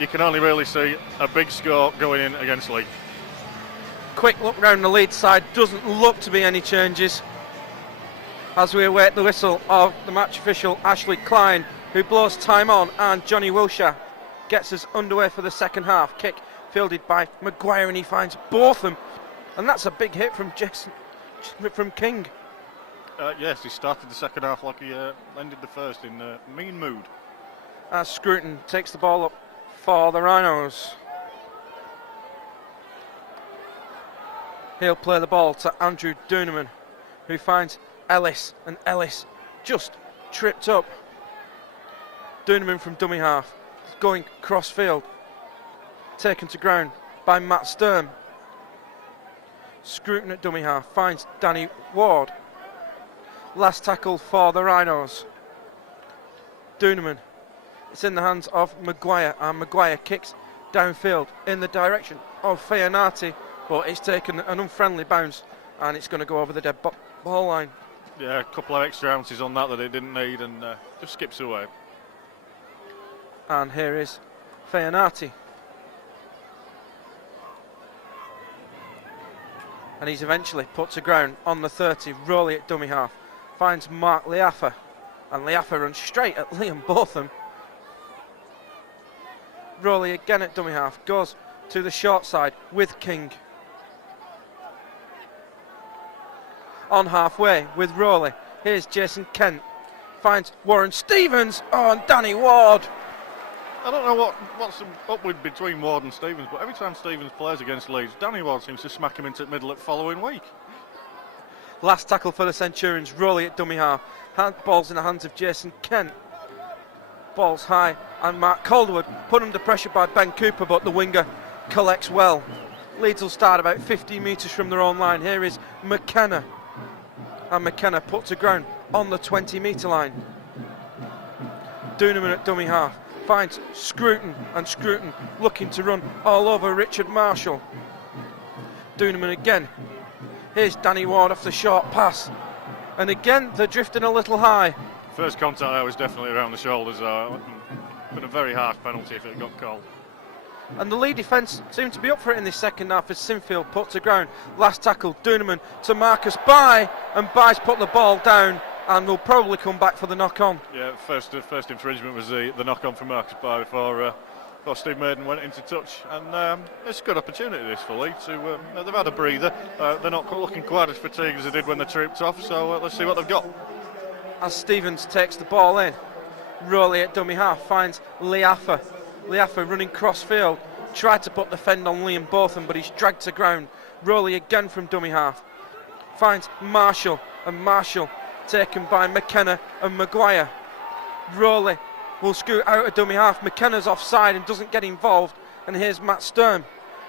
you can only really see a big score going in against Leigh. Quick look round the Leeds side, doesn't look to be any changes as we await the whistle of the match official Ashley Klein, who blows time on, and Johnny Wilshire gets us underway for the second half. Kick fielded by Maguire, and he finds Botham, and that's a big hit from King. Yes, he started the second half like he ended the first in mean mood. As Scruton takes the ball up for the Rhinos. He'll play the ball to Andrew Dooneman, who finds Ellis, and Ellis just tripped up. Dooneman from dummy half, going cross field, taken to ground by Matt Sturm. Scruton at dummy half finds Danny Ward. Last tackle for the Rhinos. Dooneman. It's in the hands of Maguire, and Maguire kicks downfield in the direction of Faianati, but it's taken an unfriendly bounce and it's going to go over the dead ball line. Yeah, a couple of extra ounces on that it didn't need, and just skips away. And here is Faianati. And he's eventually put to ground on the 30, Rowley at dummy half. Finds Mark Liaffa, and Liaffa runs straight at Liam Botham. Rowley again at dummy half, goes to the short side with King. On halfway with Rowley, here's Jason Kent. Finds Warren Stevens, and Danny Ward. I don't know what's up with between Ward and Stevens, but every time Stevens plays against Leeds, Danny Ward seems to smack him into the middle at following week. Last tackle for the Centurions, Rowley at dummy half. Ball's in the hands of Jason Kent. Ball's high, and Mark Calderwood put under pressure by Ben Cooper, but the winger collects well. Leeds will start about 15 metres from their own line. Here is McKenna, and McKenna put to ground on the 20-metre line. Dooneman at dummy half finds Scruton, and Scruton looking to run all over Richard Marshall. Dooneman again. Here's Danny Ward off the short pass, and again they're drifting a little high. First contact there was definitely around the shoulders. Been a very harsh penalty if it got called. And the Leigh defence seemed to be up for it in this second half as Sinfield put to ground. Last tackle, Dooneman to Marcus Bye, and Bye's put the ball down and will probably come back for the knock-on. Yeah, first infringement was the knock-on from Marcus Bye before Steve Maiden went into touch, and it's a good opportunity this for Leigh to they've had a breather. They're not looking quite as fatigued as they did when they tripped off, so let's see what they've got. As Stevens takes the ball in, Rowley at dummy half finds Liaffa. Liaffa running cross field, tried to put the fend on Liam Botham, but he's dragged to ground. Rowley again from dummy half finds Marshall, and Marshall taken by McKenna and Maguire. Rowley will scoot out of dummy half. McKenna's offside and doesn't get involved, and here's Matt Sturm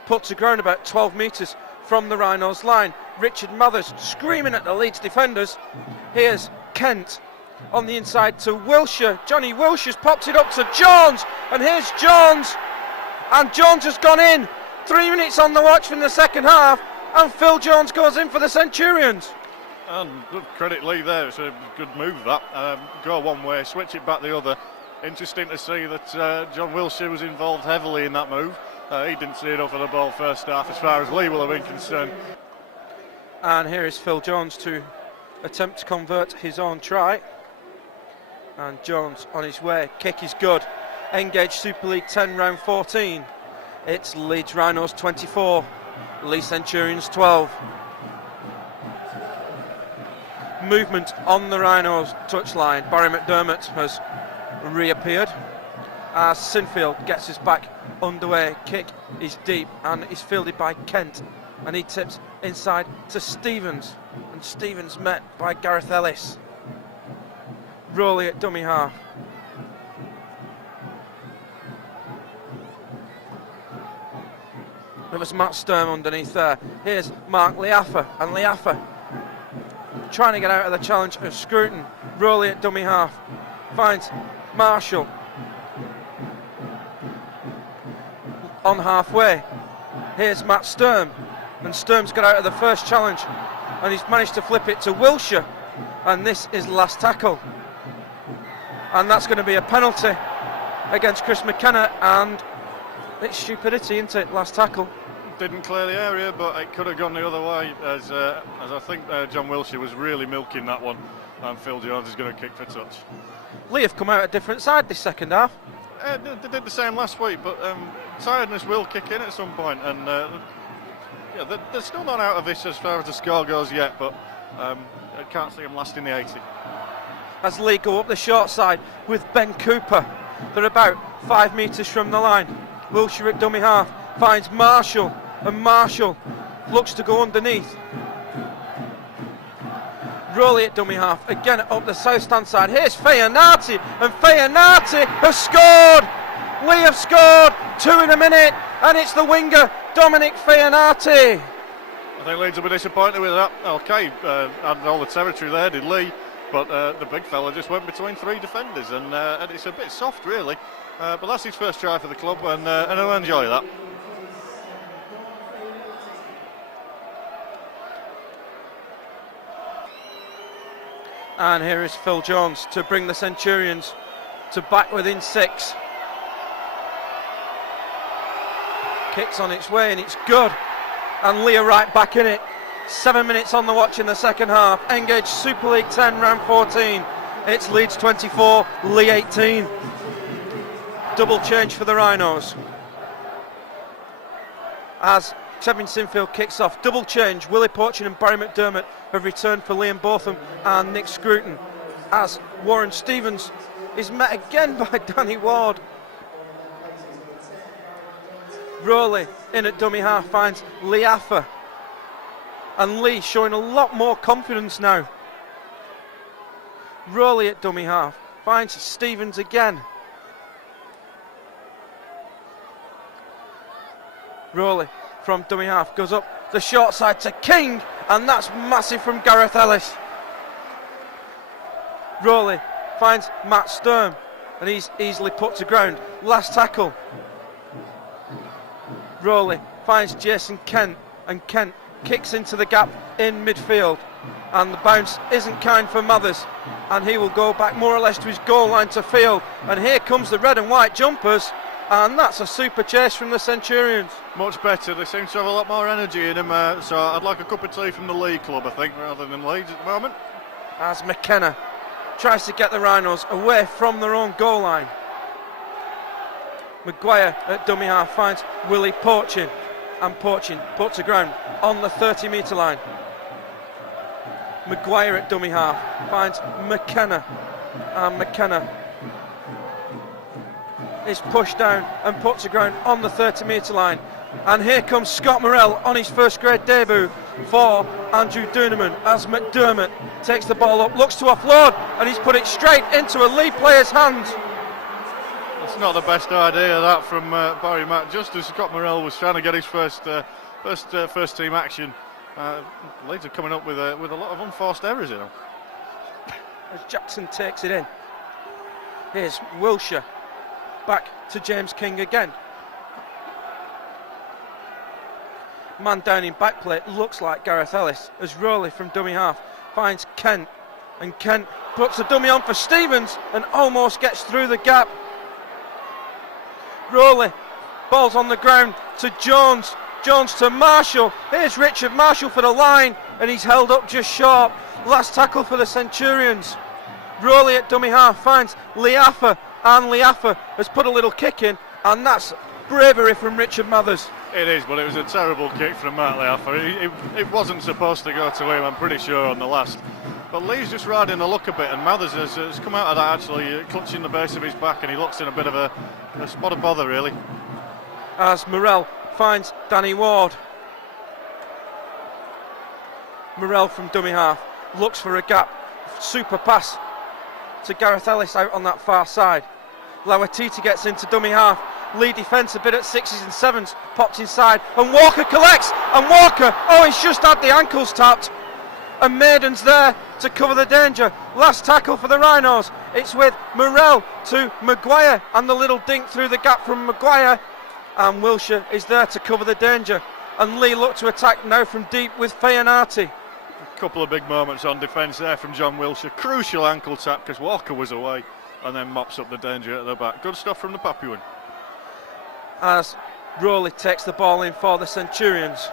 put to ground about 12 metres from the Rhinos line. Richard Mathers screaming at the Leeds defenders. Here's Kent on the inside to Wilshire. Johnny Wilshire's popped it up to Jones, and here's Jones, and Jones has gone in. 3 minutes on the watch from the second half, and Phil Jones goes in for the Centurions. And good credit Leigh there, it's a good move that. Go one way, switch it back the other. Interesting to see that John Wilshire was involved heavily in that move. He didn't see enough of the ball first half as far as Leigh will have been concerned. And here is Phil Jones to attempt to convert his own try. And Jones on his way, kick is good. Engage Super League 10 round 14. It's Leeds Rhinos 24, Leigh Centurions 12. Movement on the Rhinos touchline. Barry McDermott has reappeared as Sinfield gets us back underway. Kick is deep and is fielded by Kent, and he tips inside to Stevens, and Stevens met by Gareth Ellis. Rowley at dummy half. It was Matt Sturm underneath there. Here's Mark Liaffa, and Liaffa trying to get out of the challenge of Scruton. Rowley at dummy half finds Marshall. on halfway. Here's Matt Sturm, and Sturm's got out of the first challenge, and he's managed to flip it to Wilshire, and this is last tackle, and that's going to be a penalty against Chris McKenna, and it's stupidity, isn't it? Last tackle. Didn't clear the area, but it could have gone the other way, as I think John Wilshire was really milking that one, and Phil Jones is going to kick for touch. Leigh have come out a different side this second half. They did the same last week, but tiredness will kick in at some point, and they're still not out of this as far as the score goes yet, but I can't see them lasting the 80. As Leigh go up the short side with Ben Cooper, they're about 5 metres from the line. Wilshire at dummy half finds Marshall, and Marshall looks to go underneath. Rowley at dummy half, again up the south stand side. Here's Fayanati, and Fayanati has scored! Leigh have scored, 2 in a minute, and it's the winger, Dominic Fayanati. I think Leeds will be disappointed with that. Okay, had all the territory there, did Leigh, but the big fella just went between 3 defenders, and it's a bit soft, really. But that's his first try for the club, and I'll enjoy that. And here is Phil Jones to bring the Centurions to back within 6. Kicks on its way, and it's good. And Leigh are right back in it. 7 minutes on the watch in the second half. Engage Super League 10, round 14. It's Leeds 24, Leigh 18. Double change for the Rhinos. As Tevin Sinfield kicks off, double change. Willie Porchin and Barry McDermott have returned for Liam Botham and Nick Scruton, as Warren Stevens is met again by Danny Ward. Rowley in at dummy half finds Lee Affer, and Leigh showing a lot more confidence now. Rowley at dummy half finds Stevens again. Rowley from dummy half goes up the short side to King, and that's massive from Gareth Ellis. Rowley finds Matt Sturm, and he's easily put to ground. Last tackle. Rowley finds Jason Kent, and Kent kicks into the gap in midfield, and the bounce isn't kind for Mathers, and he will go back more or less to his goal line to field, and here comes the red and white jumpers, and that's a super chase from the Centurions. Much better, they seem to have a lot more energy in them, so I'd like a cup of tea from the Leigh club, I think, rather than Leeds at the moment. As McKenna tries to get the Rhinos away from their own goal line. Maguire at dummy half finds Willie Porchin, and Porchin put to ground on the 30-metre line. Maguire at dummy half finds McKenna, and McKenna is pushed down and put to ground on the 30-metre line. And here comes Scott Morrell on his first grade debut for Andrew Duneman, as McDermott takes the ball up, looks to offload, and he's put it straight into a Leigh player's hands. It's not the best idea that from Barry Mack, just as Scott Morrell was trying to get his first team action. Leeds are coming up with a lot of unforced errors, you know. As Jackson takes it in, here's Wilshire back to James King again. Man down in back play looks like Gareth Ellis, as Rowley from dummy half finds Kent, and Kent puts the dummy on for Stevens and almost gets through the gap. Rowley, ball's on the ground to Jones, Jones to Marshall. Here's Richard Marshall for the line, and he's held up just short. Last tackle for the Centurions. Rowley at dummy half finds Liaffa, and Liaffa has put a little kick in, and that's bravery from Richard Mathers. It is, but it was a terrible kick from Matt Liaffa. It wasn't supposed to go to him, I'm pretty sure, on the last. But Leigh's just riding the luck a bit, and Mathers has come out of that actually clutching the base of his back, and he looks in a bit of a spot of bother, really. As Morrell finds Danny Ward. Morrell from dummy half looks for a gap. Super pass to Gareth Ellis out on that far side. Lauatiti gets into dummy half. Leigh defence a bit at 6s and 7s. Popped inside, and Walker collects. And Walker, he's just had the ankles tapped. And Maiden's there to cover the danger. Last tackle for the Rhinos. It's with Morrell to Maguire, and the little dink through the gap from Maguire. and Wilshire is there to cover the danger, and Leigh look to attack now from deep with Fayanati. A couple of big moments on defence there from John Wilshire. Crucial ankle tap because Walker was away, and then mops up the danger at the back. Good stuff from the Papuan. As Rowley takes the ball in for the Centurions,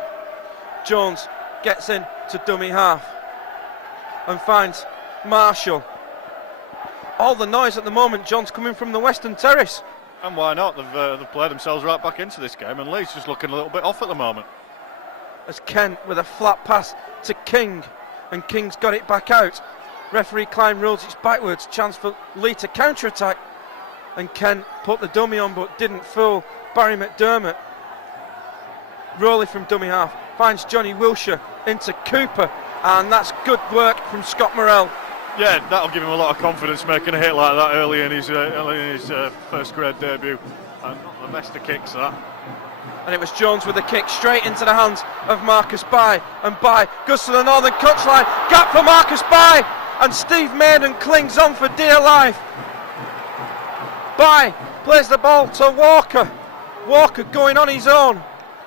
Jones gets in to dummy half and finds Marshall. All the noise at the moment, John's coming from the Western Terrace. And why not? They've played themselves right back into this game, and Leeds just looking a little bit off at the moment. As Ken with a flat pass to King, and King's got it back out. Referee Klein rules it's backwards, chance for Leigh to counter-attack, and Ken put the dummy on but didn't fool Barry McDermott. Rowley from dummy half finds Johnny Wilshire into Cooper, and that's good work from Scott Morrell. Yeah, that'll give him a lot of confidence making a hit like that early in his first grade debut. And not the best of kicks, that. And it was Jones with a kick straight into the hands of Marcus Bye, and Bye goes to the northern touchline, gap for Marcus Bye, and Steve Maiden clings on for dear life. Bye plays the ball to Walker. Walker going on his own,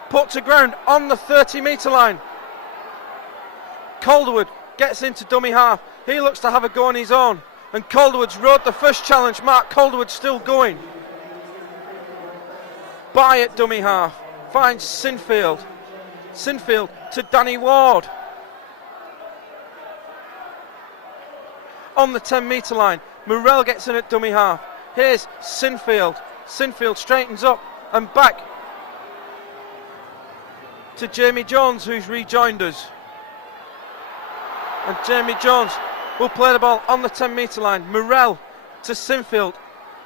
put to ground on the 30-metre line. Calderwood gets into dummy half. He looks to have a go on his own, and Calderwood's rode the first challenge. Mark Calderwood still going. Bye at dummy half finds Sinfield. Sinfield to Danny Ward. On the 10-metre line, Morrell gets in at dummy half. Here's Sinfield. Sinfield straightens up and back to Jamie Jones, who's rejoined us. And Jamie Jones will play the ball on the 10-metre line. Morrell to Sinfield.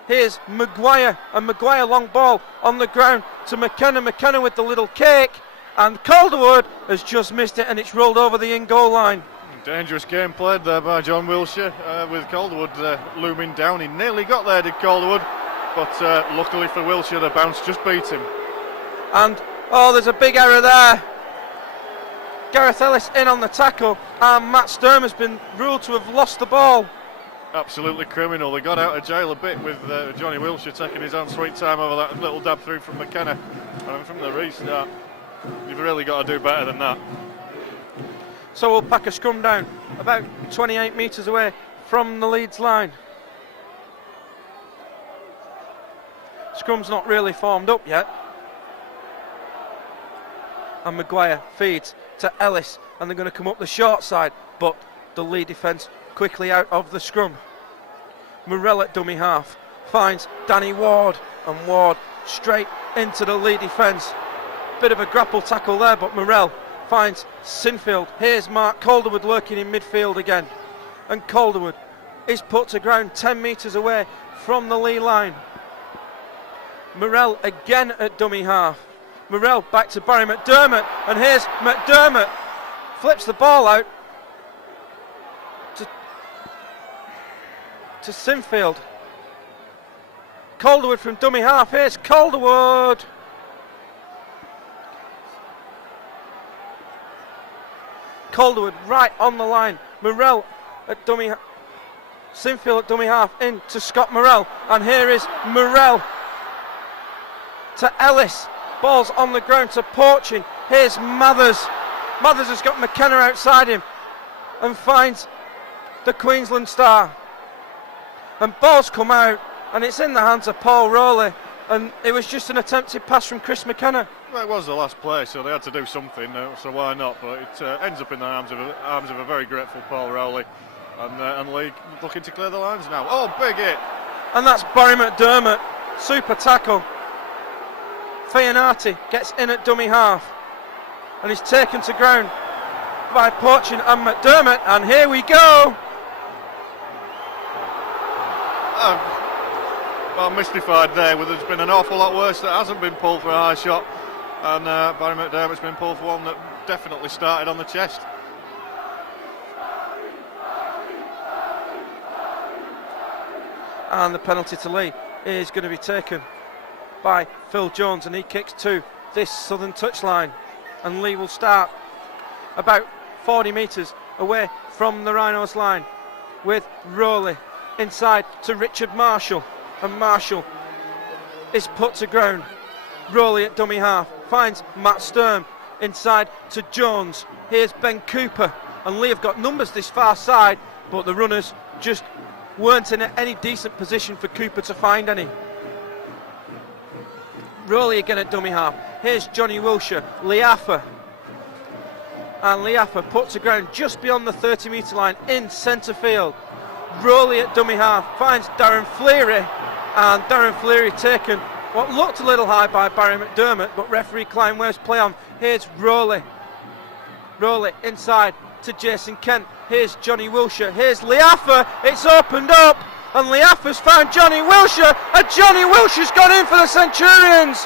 Here's Maguire, and Maguire long ball on the ground to McKenna. McKenna with the little cake, and Calderwood has just missed it, and it's rolled over the in-goal line. Dangerous game played there by John Wilshire, with Calderwood looming down. He nearly got there, did Calderwood, but luckily for Wilshire, the bounce just beat him. And, there's a big error there. Gareth Ellis in on the tackle, and Matt Sturm has been ruled to have lost the ball. Absolutely criminal. They got out of jail a bit with Johnny Wilshire taking his own sweet time over that little dab through from McKenna. And from the restart, you've really got to do better than that. So we'll pack a scrum down about 28 metres away from the Leeds line. Scrum's not really formed up yet. And Maguire feeds to Ellis, and they're going to come up the short side, but the Leigh defence quickly out of the scrum. Morrell at dummy half finds Danny Ward, and Ward straight into the Leigh defence. Bit of a grapple tackle there, but Morrell finds Sinfield. Here's Mark Calderwood lurking in midfield again, and Calderwood is put to ground 10 metres away from the Leigh line. Morrell again at dummy half. Morrell back to Barry McDermott, and here's McDermott, flips the ball out to Sinfield. Calderwood from dummy half. Here's Calderwood. Calderwood right on the line. Morrell at dummy half. Sinfield at dummy half in to Scott Morrell, and here is Morrell to Ellis. Ball's on the ground to Porchin. Here's Mathers. Mathers has got McKenna outside him and finds the Queensland star. And ball's come out, and it's in the hands of Paul Rowley, and it was just an attempted pass from Chris McKenna. Well, it was the last play, so they had to do something, so why not? But it ends up in the arms of a very grateful Paul Rowley, and Leigh looking to clear the lines now. Oh, big hit! And that's Barry McDermott. Super tackle. Fayanati gets in at dummy half, and is taken to ground by Porchin and McDermott, and here we go. I'm mystified there. There's been an awful lot worse that hasn't been pulled for a high shot, and Barry McDermott's been pulled for one that definitely started on the chest. And the penalty to Leigh is going to be taken by Phil Jones, and he kicks to this southern touchline, and Leigh will start about 40 metres away from the Rhinos line with Rowley inside to Richard Marshall, and Marshall is put to ground. Rowley at dummy half finds Matt Sturm inside to Jones. Here's Ben Cooper, and Leigh have got numbers this far side, but the runners just weren't in any decent position for Cooper to find any. Rowley again at dummy half. Here's Johnny Wilshire, Leaffer, and Leaffer put to ground just beyond the 30-metre line in centre field. Rowley at dummy half finds Darren Fleary, and Darren Fleary taken what looked a little high by Barry McDermott, but referee Klein Ware's play on. Here's Rowley. Rowley inside to Jason Kent. Here's Johnny Wilshire. Here's Leaffer. It's opened up, and Leaffer's found Johnny Wilshire, and Johnny Wilshire's gone in for the Centurions.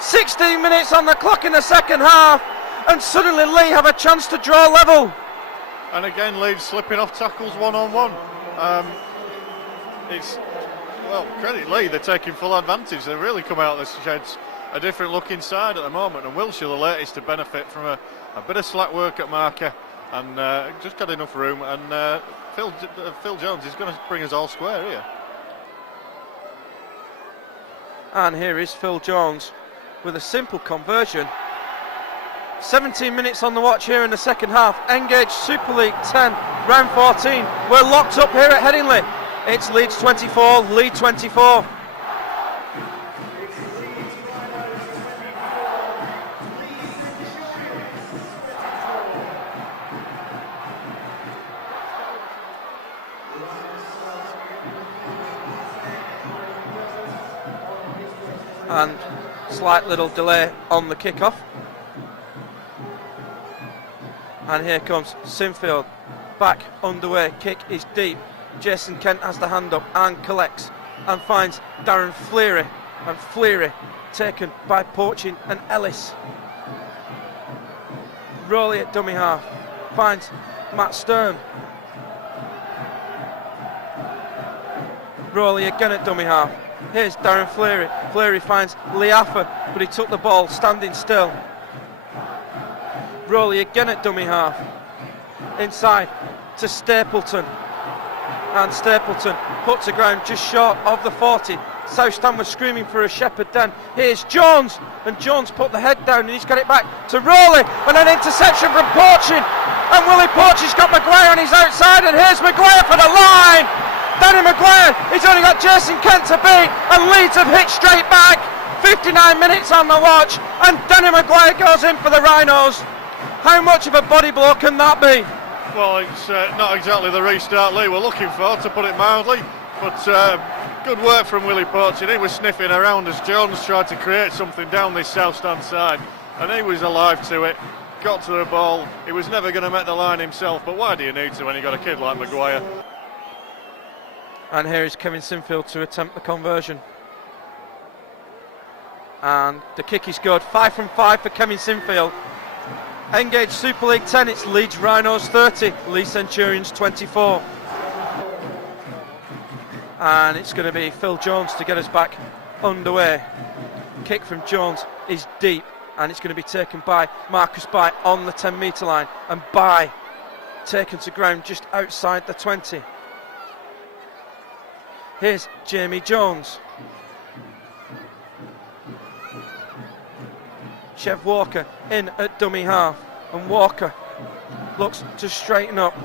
16 minutes on the clock in the second half, and suddenly Leigh have a chance to draw level. And again, Leeds slipping off tackles one-on-one. Credit Leigh, they're taking full advantage. They've really come out of the sheds a different looking side at the moment, and Wilshire the latest to benefit from a bit of slack work at marker, and just got enough room, and Phil Jones is going to bring us all square here. And here is Phil Jones with a simple conversion. 17 minutes on the watch here in the second half. Engage Super League 10, round 14. We're locked up here at Headingley. It's Leeds 24, Leigh 24. And slight little delay on the kickoff. And here comes Sinfield, back underway, kick is deep. Jason Kent has the hand up and collects and finds Darren Fleary, and Fleary taken by Porchin and Ellis. Rowley at dummy half finds Matt Sturm. Rowley again at dummy half. Here's Darren Fleary. Fleary finds Leaffer, but he took the ball standing still. Rowley again at dummy half. Inside to Stapleton. And Stapleton put to ground just short of the 40. South Stand was screaming for a shepherd then. Here's Jones, and Jones put the head down, and he's got it back to Rowley, and an interception from Porchin, and Willie Porchin's got Maguire on his outside, and here's Maguire for the line. Danny Maguire, he's only got Jason Kent to beat, and Leeds have hit straight back. 59 minutes on the watch, and Danny Maguire goes in for the Rhinos. How much of a body blow can that be? Well, it's not exactly the restart Leigh were looking for, to put it mildly, but good work from Willie Porchin. He was sniffing around as Jones tried to create something down this south stand side, and he was alive to it, got to the ball. He was never going to make the line himself, but why do you need to when you've got a kid like Maguire? And here is Kevin Sinfield to attempt the conversion. And the kick is good. 5 from 5 for Kevin Sinfield. Engage Super League 10, it's Leeds Rhinos 30, Leigh Centurions 24. And it's going to be Phil Jones to get us back underway. Kick from Jones is deep, and it's going to be taken by Marcus Bye on the 10-metre line, and Bye taken to ground just outside the 20. Here's Jamie Jones. Chev Walker in at dummy half, and Walker looks to straighten up.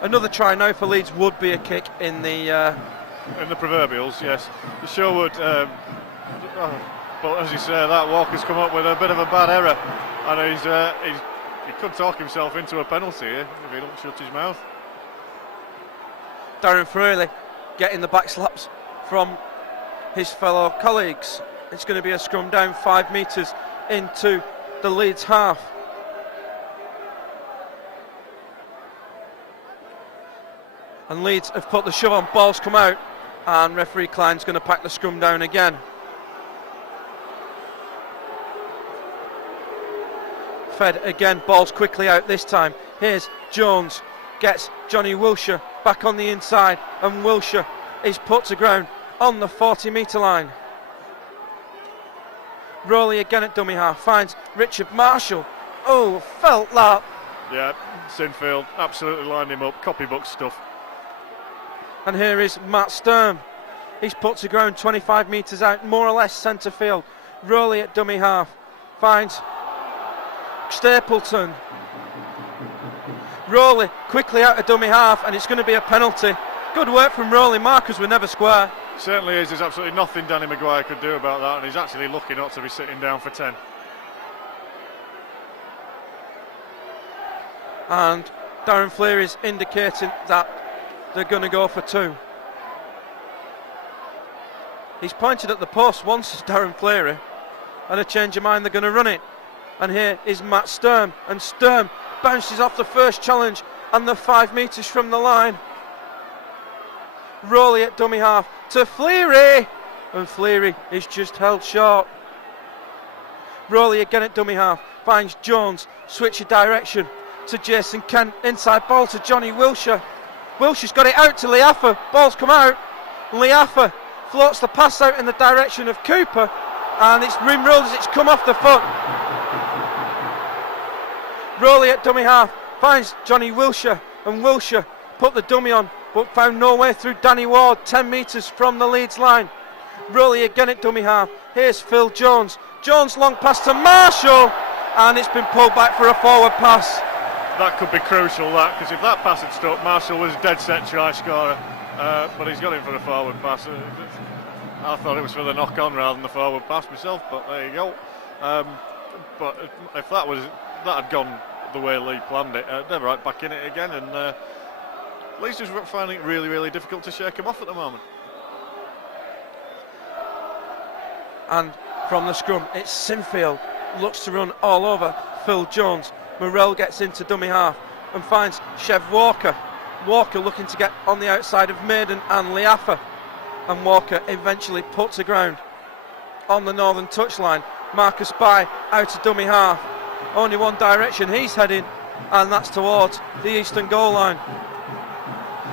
Another try now for Leeds would be a kick in the proverbials, yes. The Sherwood, but as you say, that Walker's come up with a bit of a bad error, and he could talk himself into a penalty here if he don't shut his mouth. Darren Fraley getting the back slaps from his fellow colleagues. It's going to be a scrum down 5 metres into the Leeds half. And Leeds have put the shove on, balls come out, and referee Klein's going to pack the scrum down again. Fed again, balls quickly out this time. Here's Jones, gets Johnny Wilshire back on the inside, and Wilshire is put to ground on the 40-metre line. Rowley again at dummy half, finds Richard Marshall. Oh, felt that. Yeah, Sinfield absolutely lined him up, copybook stuff. And here is Matt Sturm. He's put to ground 25 metres out, more or less centre field. Rowley at dummy half finds Stapleton. Rowley quickly out of dummy half, and it's going to be a penalty. Good work from Rowley. Markers were never square. Certainly is. There's absolutely nothing Danny Maguire could do about that, and he's actually lucky not to be sitting down for 10. And Darren Fleary is indicating that they're going to go for 2. He's pointed at the post once, Darren Fleary, and a change of mind, they're going to run it. And here is Matt Sturm, and Sturm bounces off the first challenge and the 5 metres from the line. Rowley at dummy half to Fleary, and Fleary is just held short. Rowley again at dummy half finds Jones, switch of direction to Jason Kent, inside ball to Johnny Wilshere. Wilshere's got it out to Liafa, ball's come out. Liafa floats the pass out in the direction of Cooper, and it's rimrolled as it's come off the foot. Rowley at dummy half finds Johnny Wilshere, and Wilshere put the dummy on but found no way through Danny Ward, 10 metres from the Leeds line. Rowley again at dummy half. Here's Phil Jones. Jones long pass to Marshall, and it's been pulled back for a forward pass. That could be crucial, that, because if that pass had stuck, Marshall was a dead set try scorer, but he's got him for a forward pass. I thought it was for the knock on rather than the forward pass myself, but there you go. But if that had gone the way Lee planned it, they're right back in it again, and Lee's just finding it really, really difficult to shake him off at the moment. And from the scrum, it's Sinfield, looks to run all over Phil Jones. Morrell gets into dummy half and finds Chev Walker. Walker looking to get on the outside of Maiden and Liafa, and Walker eventually put to ground on the northern touchline. Marcus By out of dummy half, only one direction he's heading, and that's towards the eastern goal line.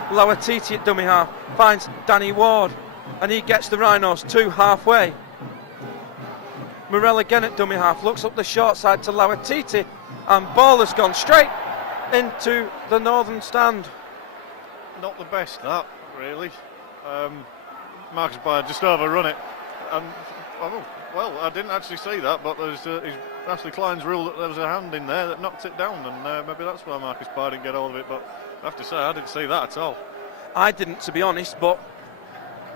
Lawatiti at dummy half finds Danny Ward, and he gets the Rhinos to halfway. Morrell again at dummy half looks up the short side to Lawatiti, and ball has gone straight into the northern stand. Not the best, that, really. Marcus Bayer just overrun it. Well, I didn't actually see that, but there's Ashley Klein's rule that there was a hand in there that knocked it down, and maybe that's why Marcus Bayer didn't get hold of it, but I have to say I didn't see that at all. I didn't, to be honest, but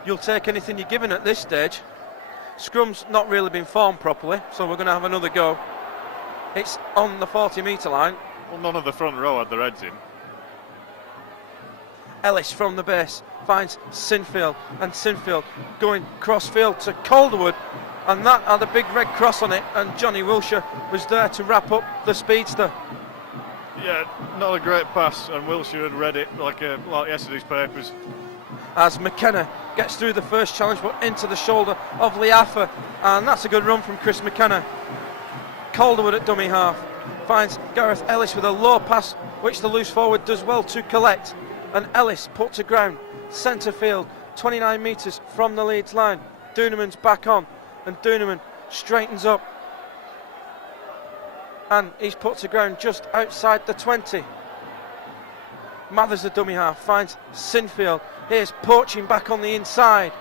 you'll take anything you're given at this stage. Scrum's not really been formed properly, so we're going to have another go. It's on the 40 metre line. Well, none of the front row had their heads in. Ellis from the base finds Sinfield, and Sinfield going cross-field to Calderwood, and that had a big red cross on it, and Johnny Wilshere was there to wrap up the speedster. Yeah, not a great pass, and Wilshere had read it like yesterday's papers. As McKenna gets through the first challenge but into the shoulder of Liafa, and that's a good run from Chris McKenna. Calderwood at dummy half finds Gareth Ellis with a low pass which the loose forward does well to collect, and Ellis put to ground centre field 29 metres from the Leeds line. Dooneman's back on, and Dooneman straightens up, and he's put to ground just outside the 20. Mathers the dummy half finds Sinfield. Here's Porchin back on the inside,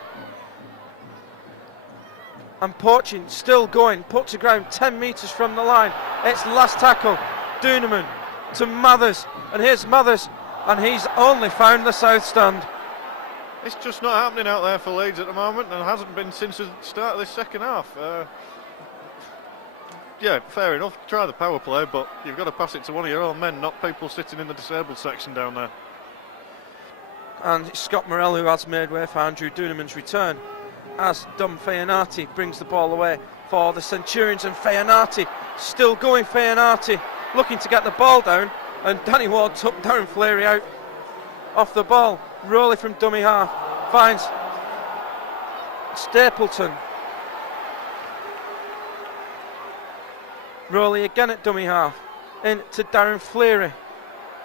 and Porchin still going, put to ground 10 metres from the line. It's last tackle, Dooneman to Mathers, and here's Mathers, and he's only found the south stand. It's just not happening out there for Leeds at the moment, and hasn't been since the start of this second half. Yeah, fair enough, try the power play, but you've got to pass it to one of your own men, not people sitting in the disabled section down there. And it's Scott Morrell who has made way for Andrew Dooneman's return, as Dom Feanati brings the ball away for the Centurions, and Feanati still going. Feanati looking to get the ball down, and Danny Ward took Darren Fleary out off the ball. Rowley from dummy half finds Stapleton. Rowley again at dummy half in to Darren Fleary,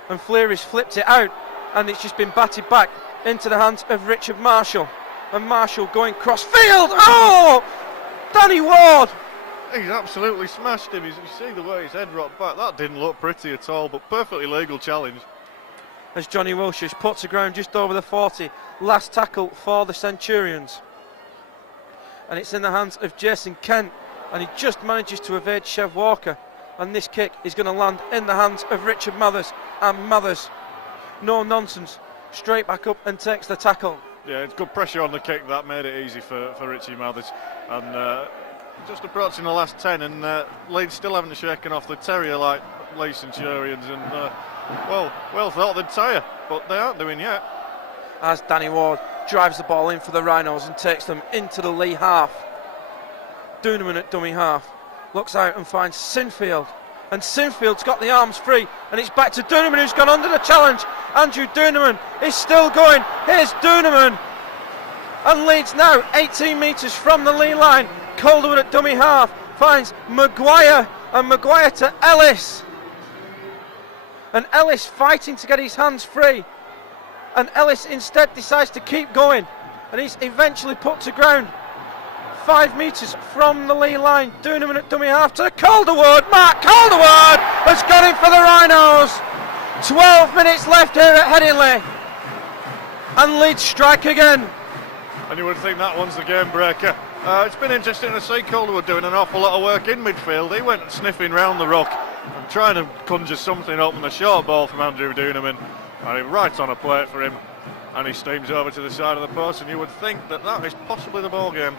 and Fleary's flipped it out, and it's just been batted back into the hands of Richard Marshall, and Marshall going cross field. Oh, Danny Ward! He's absolutely smashed him. You see the way his head rocked back. That didn't look pretty at all, but perfectly legal challenge. As Johnny Wilshere's put to ground just over the 40. Last tackle for the Centurions, and it's in the hands of Jason Kent. and he just manages to evade Chev Walker, and this kick is going to land in the hands of Richard Mathers, and Mathers, no nonsense, straight back up and takes the tackle. Yeah, it's good pressure on the kick, that made it easy for Richie Mathers, and just approaching the last 10, and Leeds still haven't shaken off the terrier like Leigh Centurions, and well thought they'd tire, but they aren't doing yet. As Danny Ward drives the ball in for the Rhinos and takes them into the Leigh half. Doonerman at dummy half looks out and finds Sinfield, and Sinfield's got the arms free, and it's back to Doonerman, who's gone under the challenge. Andrew Doonerman is still going. Here's Doonerman, and Leeds now 18 metres from the Leigh line. Calderwood at dummy half finds Maguire, and Maguire to Ellis, and Ellis fighting to get his hands free, and Ellis instead decides to keep going, and he's eventually put to ground 5 metres from the Leigh line. Doonerman at dummy half to Calderwood. Mark Calderwood has got it for the Rhinos. 12 minutes left here at Headingley, and Leeds strike again. And you would think that one's the game breaker. It's been interesting to see Calderwood doing an awful lot of work in midfield. He went sniffing round the ruck and trying to conjure something up on the short ball from Andrew Doonerman, and he right on a plate for him, and he steams over to the side of the post, and you would think that that is possibly the ball game.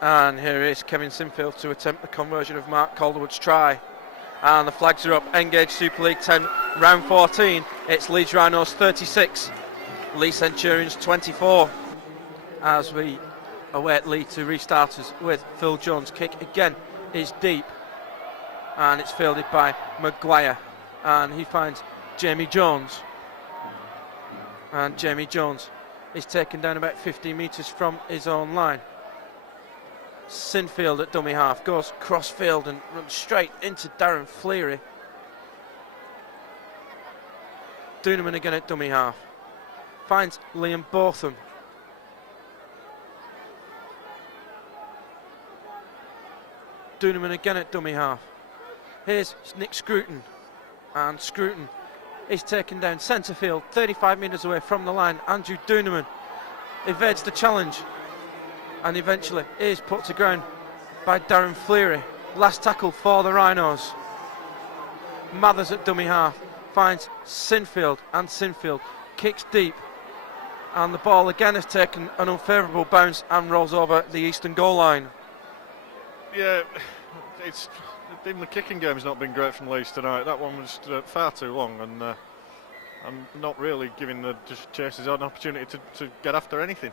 And here is Kevin Sinfield to attempt the conversion of Mark Calderwood's try, and the flags are up. Engage Super League 10 round 14. It's Leeds Rhinos 36, Leigh Centurions 24, as we await Leigh to restart us with Phil Jones. Kick again is deep, and it's fielded by Maguire, and he finds Jamie Jones, and Jamie Jones is taken down about 15 metres from his own line. Sinfield at dummy half goes cross field and runs straight into Darren Fleary. Doonerman again at dummy half finds Liam Botham. Doonerman again at dummy half. Here's Nick Scruton, and Scruton is taken down centre field 35 metres away from the line. Andrew Doonerman evades the challenge and eventually is put to ground by Darren Fleary. Last tackle for the Rhinos. Mathers at dummy half finds Sinfield, and Sinfield kicks deep, and the ball again has taken an unfavourable bounce and rolls over the eastern goal line. Yeah, even the kicking game's not been great from Leeds tonight. That one was far too long, and I'm not really giving the chasers an opportunity to get after anything.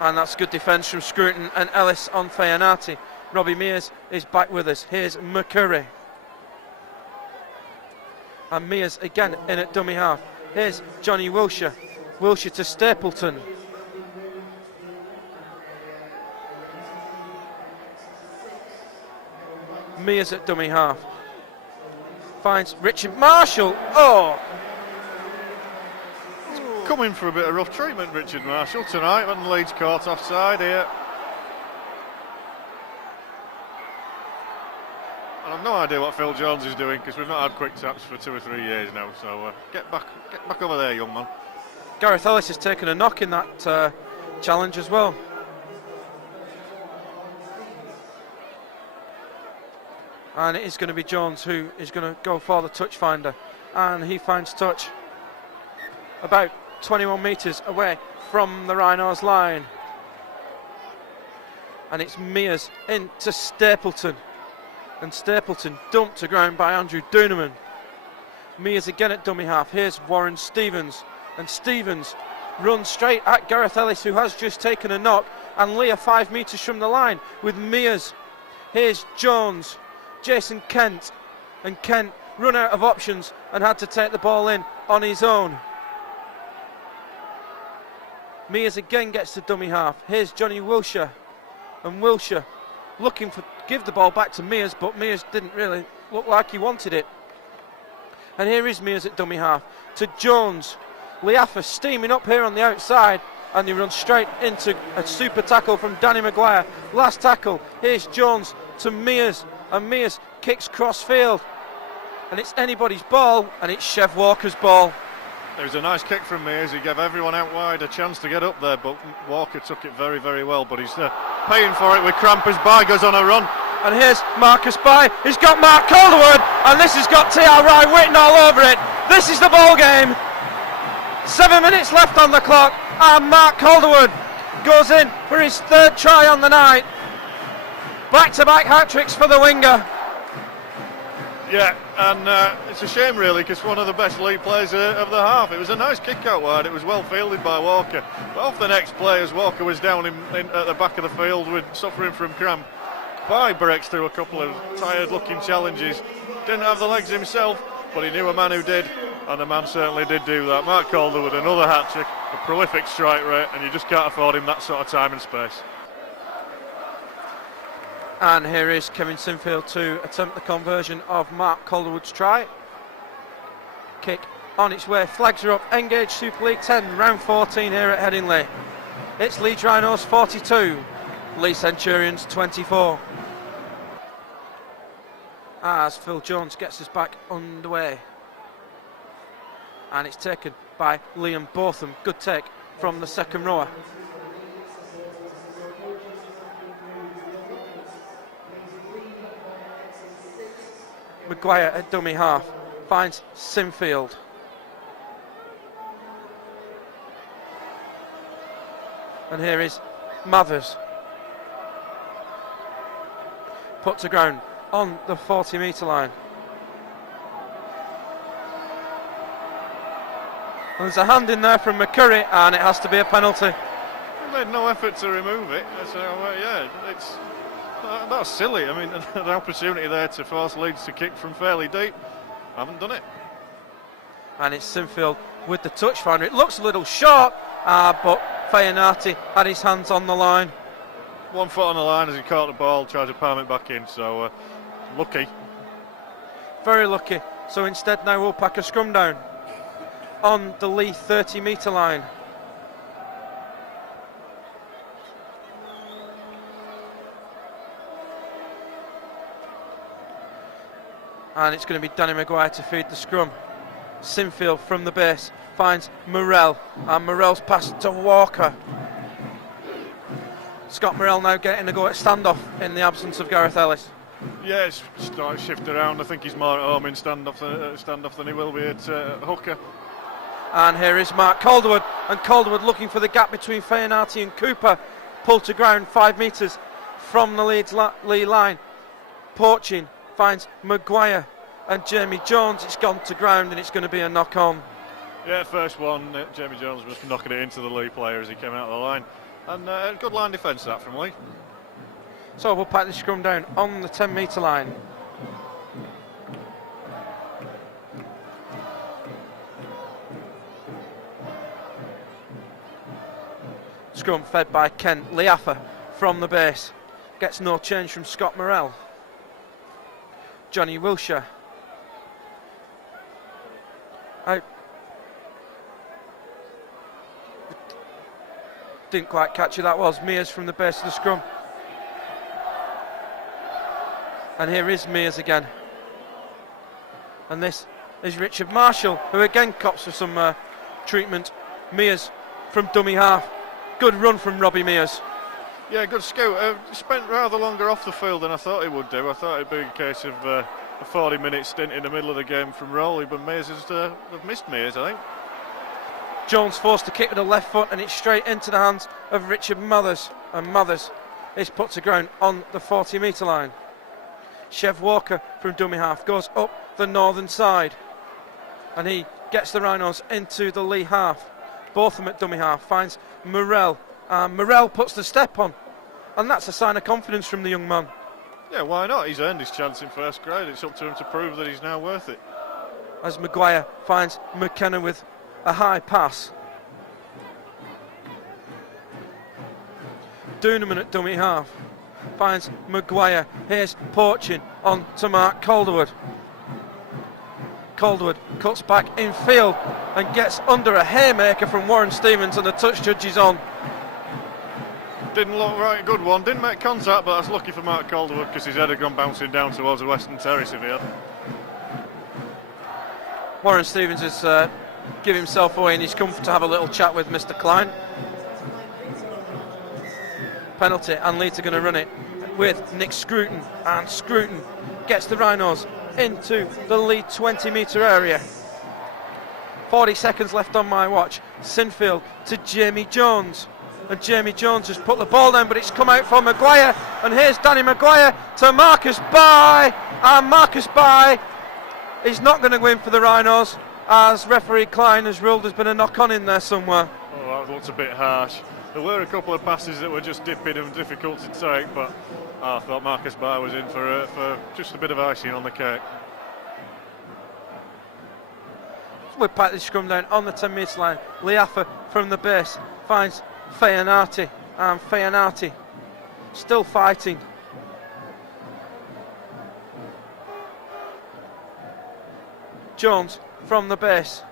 And that's good defence from Scruton and Ellis on Fayanati. Robbie Mears is back with us. Here's McCurry, and Mears again in at dummy half. Here's Johnny Wilshire. Wilshire to Stapleton. Mears at dummy half finds Richard Marshall. Oh! Coming for a bit of rough treatment, Richard Marshall, tonight, when Leeds caught offside here. And I've no idea what Phil Jones is doing, because we've not had quick taps for 2 or 3 years now. So get back over there, young man. Gareth Ellis has taken a knock in that challenge as well. And it is going to be Jones who is going to go for the touch finder, and he finds touch about 21 metres away from the Rhinos line, and it's Mears into Stapleton, and Stapleton dumped to ground by Andrew Doonerman. Mears again at dummy half. Here's Warren Stevens, and Stevens runs straight at Gareth Ellis, who has just taken a knock, and Leigh 5 metres from the line with Mears. Here's Jones, Jason Kent, and Kent run out of options and had to take the ball in on his own. Mears again gets to dummy half. Here's Johnny Wilshire, and Wilshire looking for give the ball back to Mears, but Mears didn't really look like he wanted it. And here is Mears at dummy half to Jones. Liafa steaming up here on the outside, and he runs straight into a super tackle from Danny Maguire. Last tackle. Here's Jones to Mears, and Mears kicks cross field, and it's anybody's ball, and it's Chev Walker's ball. It was a nice kick from Mears. He gave everyone out wide a chance to get up there, but Walker took it very, very well. But he's paying for it with cramp as Bye goes on a run. And here's Marcus Bye. He's got Mark Calderwood, and this has got T.R. Ryan written all over it. This is the ball game. 7 minutes left on the clock, and Mark Calderwood goes in for his third try on the night. Back-to-back hat-tricks for the winger. Yeah, and it's a shame really, because one of the best league players of the half. It was a nice kick out wide. It was well fielded by Walker. But off the next play, as Walker was down at the back of the field suffering from cramp, Bye breaks through a couple of tired-looking challenges. Didn't have the legs himself, but he knew a man who did, and the man certainly did do that. Mark Calderwood, another hat-trick, a prolific strike rate, and you just can't afford him that sort of time and space. And here is Kevin Sinfield to attempt the conversion of Mark Calderwood's try. Kick on its way, flags are up. Engage Super League 10, round 14 here at Heading Leigh. It's Leeds Rhinos 42, Leigh Centurions 24. As Phil Jones gets us back underway. And it's taken by Liam Botham. Good take from the second rower. Maguire at dummy half finds Sinfield. And here is Mathers. Put to ground on the 40-metre line. And there's a hand in there from McCurry, and it has to be a penalty. He made no effort to remove it. So that's silly. I mean, an opportunity there to force Leeds to kick from fairly deep. Haven't done it. And it's Sinfield with the touch finder. It looks a little short, but Fayanati had his hands on the line. 1 foot on the line as he caught the ball, tried to palm it back in, so lucky. Very lucky. So instead now we'll pack a scrum down on the Leigh 30-metre line. And it's going to be Danny Maguire to feed the scrum. Sinfield from the base finds Morrell, and Morrell's pass to Walker. Scott Morrell now getting a go at standoff in the absence of Gareth Ellis. Yeah, it's starting to shift around. I think he's more at home in standoff than he will be at hooker. And here is Mark Calderwood, and Calderwood looking for the gap between Fayanati and Cooper. Pulled to ground 5 metres from the Leigh line. Porchin finds Maguire and Jamie Jones. It's gone to ground, and it's going to be a knock on. Yeah, first one, Jamie Jones was knocking it into the Leigh player as he came out of the line. And good line defence that from Leigh. So we'll pack the scrum down on the 10-metre line. Scrum fed by Ken Liaffa from the base. Gets no change from Scott Morrell. Johnny Wilshire. Out. Didn't quite catch who that was. Mears from the base of the scrum. And here is Mears again. And this is Richard Marshall, who again cops for some treatment. Mears from dummy half. Good run from Robbie Mears. Yeah, good scout. Spent rather longer off the field than I thought he would do. I thought it'd be a case of a 40-minute stint in the middle of the game from Rowley, but Mears have missed Mears, I think. Jones forced to kick with the left foot, and it's straight into the hands of Richard Mathers. And Mathers is put to ground on the 40-metre line. Chev Walker from dummy half goes up the northern side, and he gets the Rhinos into the Leigh half. Botham at dummy half finds Morrell. Morrell puts the step on, and that's a sign of confidence from the young man. Yeah, why not? He's earned his chance in first grade. It's up to him to prove that he's now worth it. As Maguire finds McKenna with a high pass. Doonerman at dummy half finds Maguire. Here's Porchin on to Mark Calderwood. Calderwood cuts back in field and gets under a haymaker from Warren Stevens, and the touch judge is on. Didn't look right, good one. Didn't make contact, but that's lucky for Mark Calderwood because his head had gone bouncing down towards the Western Terrace if he had. Warren Stevens has give himself away, and he's come to have a little chat with Mr. Klein. Penalty, and Leeds are going to run it with Nick Scruton, and Scruton gets the Rhinos into the Leeds 20-metre area. 40 seconds left on my watch. Sinfield to Jamie Jones, and Jamie Jones has put the ball down, but it's come out for Maguire, and here's Danny Maguire to Marcus Bye, and Marcus Bye is not going to go in for the Rhinos, as referee Klein has ruled there's been a knock on in there somewhere. Oh, that looks a bit harsh. There were a couple of passes that were just dipping and difficult to take, but I thought Marcus Bye was in for just a bit of icing on the cake. We pat the scrum down on the 10-metre line. Liafa from the base finds Fayanati, and Fayanati still fighting. Jones from the base.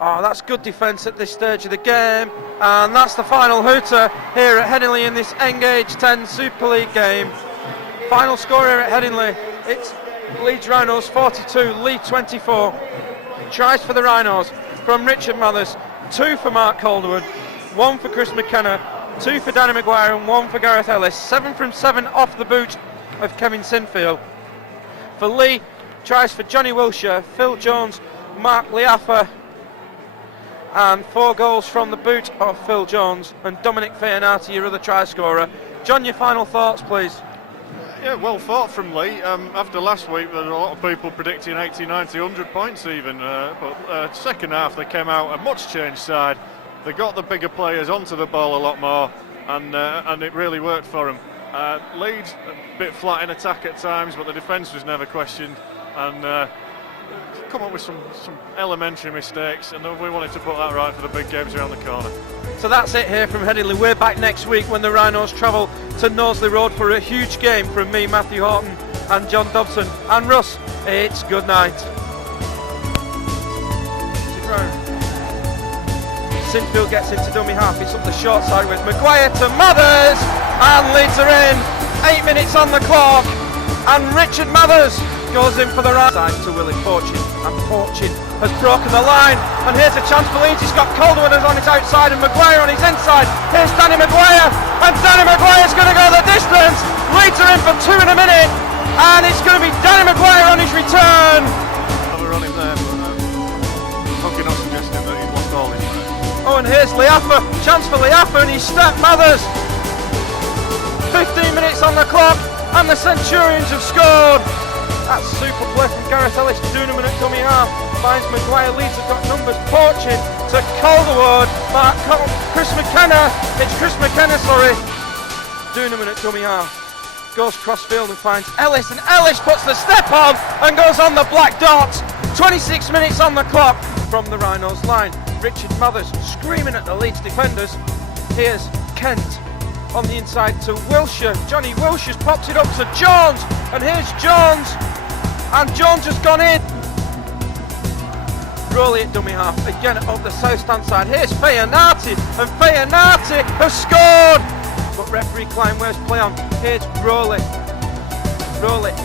Oh, that's good defence at this stage of the game, and that's the final hooter here at Headingley in this Engage 10 Super League game. Final score here at Headingley, it's Leeds Rhinos 42, Leeds 24. Tries for the Rhinos from Richard Mathers, 2 for Mark Calderwood, 1 for Chris McKenna, 2 for Danny Maguire and 1 for Gareth Ellis. 7 from 7 off the boot of Kevin Sinfield. For Leigh, tries for Johnny Wilshire, Phil Jones, Mark Liafa, and 4 goals from the boot of Phil Jones and Dominic Fayanati, your other try scorer. John, your final thoughts, please. Yeah, well fought from Leigh. After last week, there were a lot of people predicting 80, 90, 100 points even. But second half, they came out a much changed side. They got the bigger players onto the ball a lot more, and it really worked for them. Leeds a bit flat in attack at times, but the defence was never questioned, and come up with some elementary mistakes, and we wanted to put that right for the big games around the corner. So that's it here from Headingley. We're back next week when the Rhinos travel to Knowsley Road for a huge game. From me, Matthew Horton, and John Dobson, and Russ, it's good night. Sinfield gets into dummy half. It's up the short side with Maguire to Mathers, and Leeds are in. 8 minutes on the clock, and Richard Mathers goes in for the right side to Willie Fortune, and Fortune has broken the line, and here's a chance for Leeds. He's got Calderwood on his outside and Maguire on his inside. Here's Danny Maguire, and Danny Maguire's going to go the distance. Leeds are in for 2 in a minute, and it's going to be Danny Maguire on his return. Have a run in there, but Hockey not suggesting that he's lost all in there. Oh, and here's Liafa, chance for Liafa, and he's stepped Mathers. 15 minutes on the clock, and the Centurions have scored. That's super play from Gareth Ellis. Dunham at dummy half finds Maguire. Leeds have got numbers. Fortune to Calderwood. Chris McKenna. It's Chris McKenna, sorry. Dunham at dummy half goes cross field and finds Ellis, and Ellis puts the step on and goes on the black dot. 26 minutes on the clock from the Rhinos line. Richard Mathers screaming at the Leeds defenders. Here's Kent on the inside to Wilshire. Johnny Wilshire's popped it up to Jones, and here's Jones, and Jones has gone in. Rowley at dummy half, again up the south stand side. Here's Fayanati, and Fayanati has scored, but referee Klein, where's play on? Here's Rowley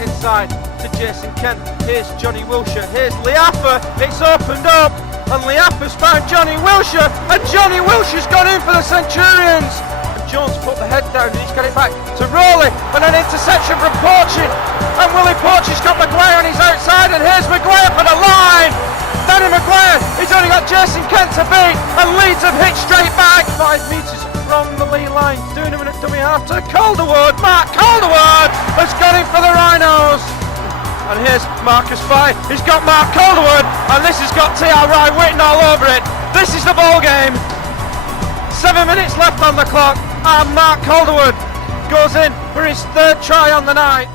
inside to Jason Kent. Here's Johnny Wilshire, here's Liafa, it's opened up, and Liafa's found Johnny Wilshire, and Johnny Wilshire's gone in for the Centurions. Jones put the head down, and he's got it back to Rowley, and an interception from Porchin, and Willie Porchin's got Maguire on his outside, and here's Maguire for the line. Danny Maguire, he's only got Jason Kent to beat, and Leeds have hit straight back. 5 metres from the Leigh line, Dunham at dummy half to Calderwood. Mark Calderwood has got him for the Rhinos, and here's Marcus Bye. He's got Mark Calderwood, and this has got T.R. Ryan written all over it. This is the ball game. 7 minutes left on the clock, and Mark Calderwood goes in for his 3rd try on the night.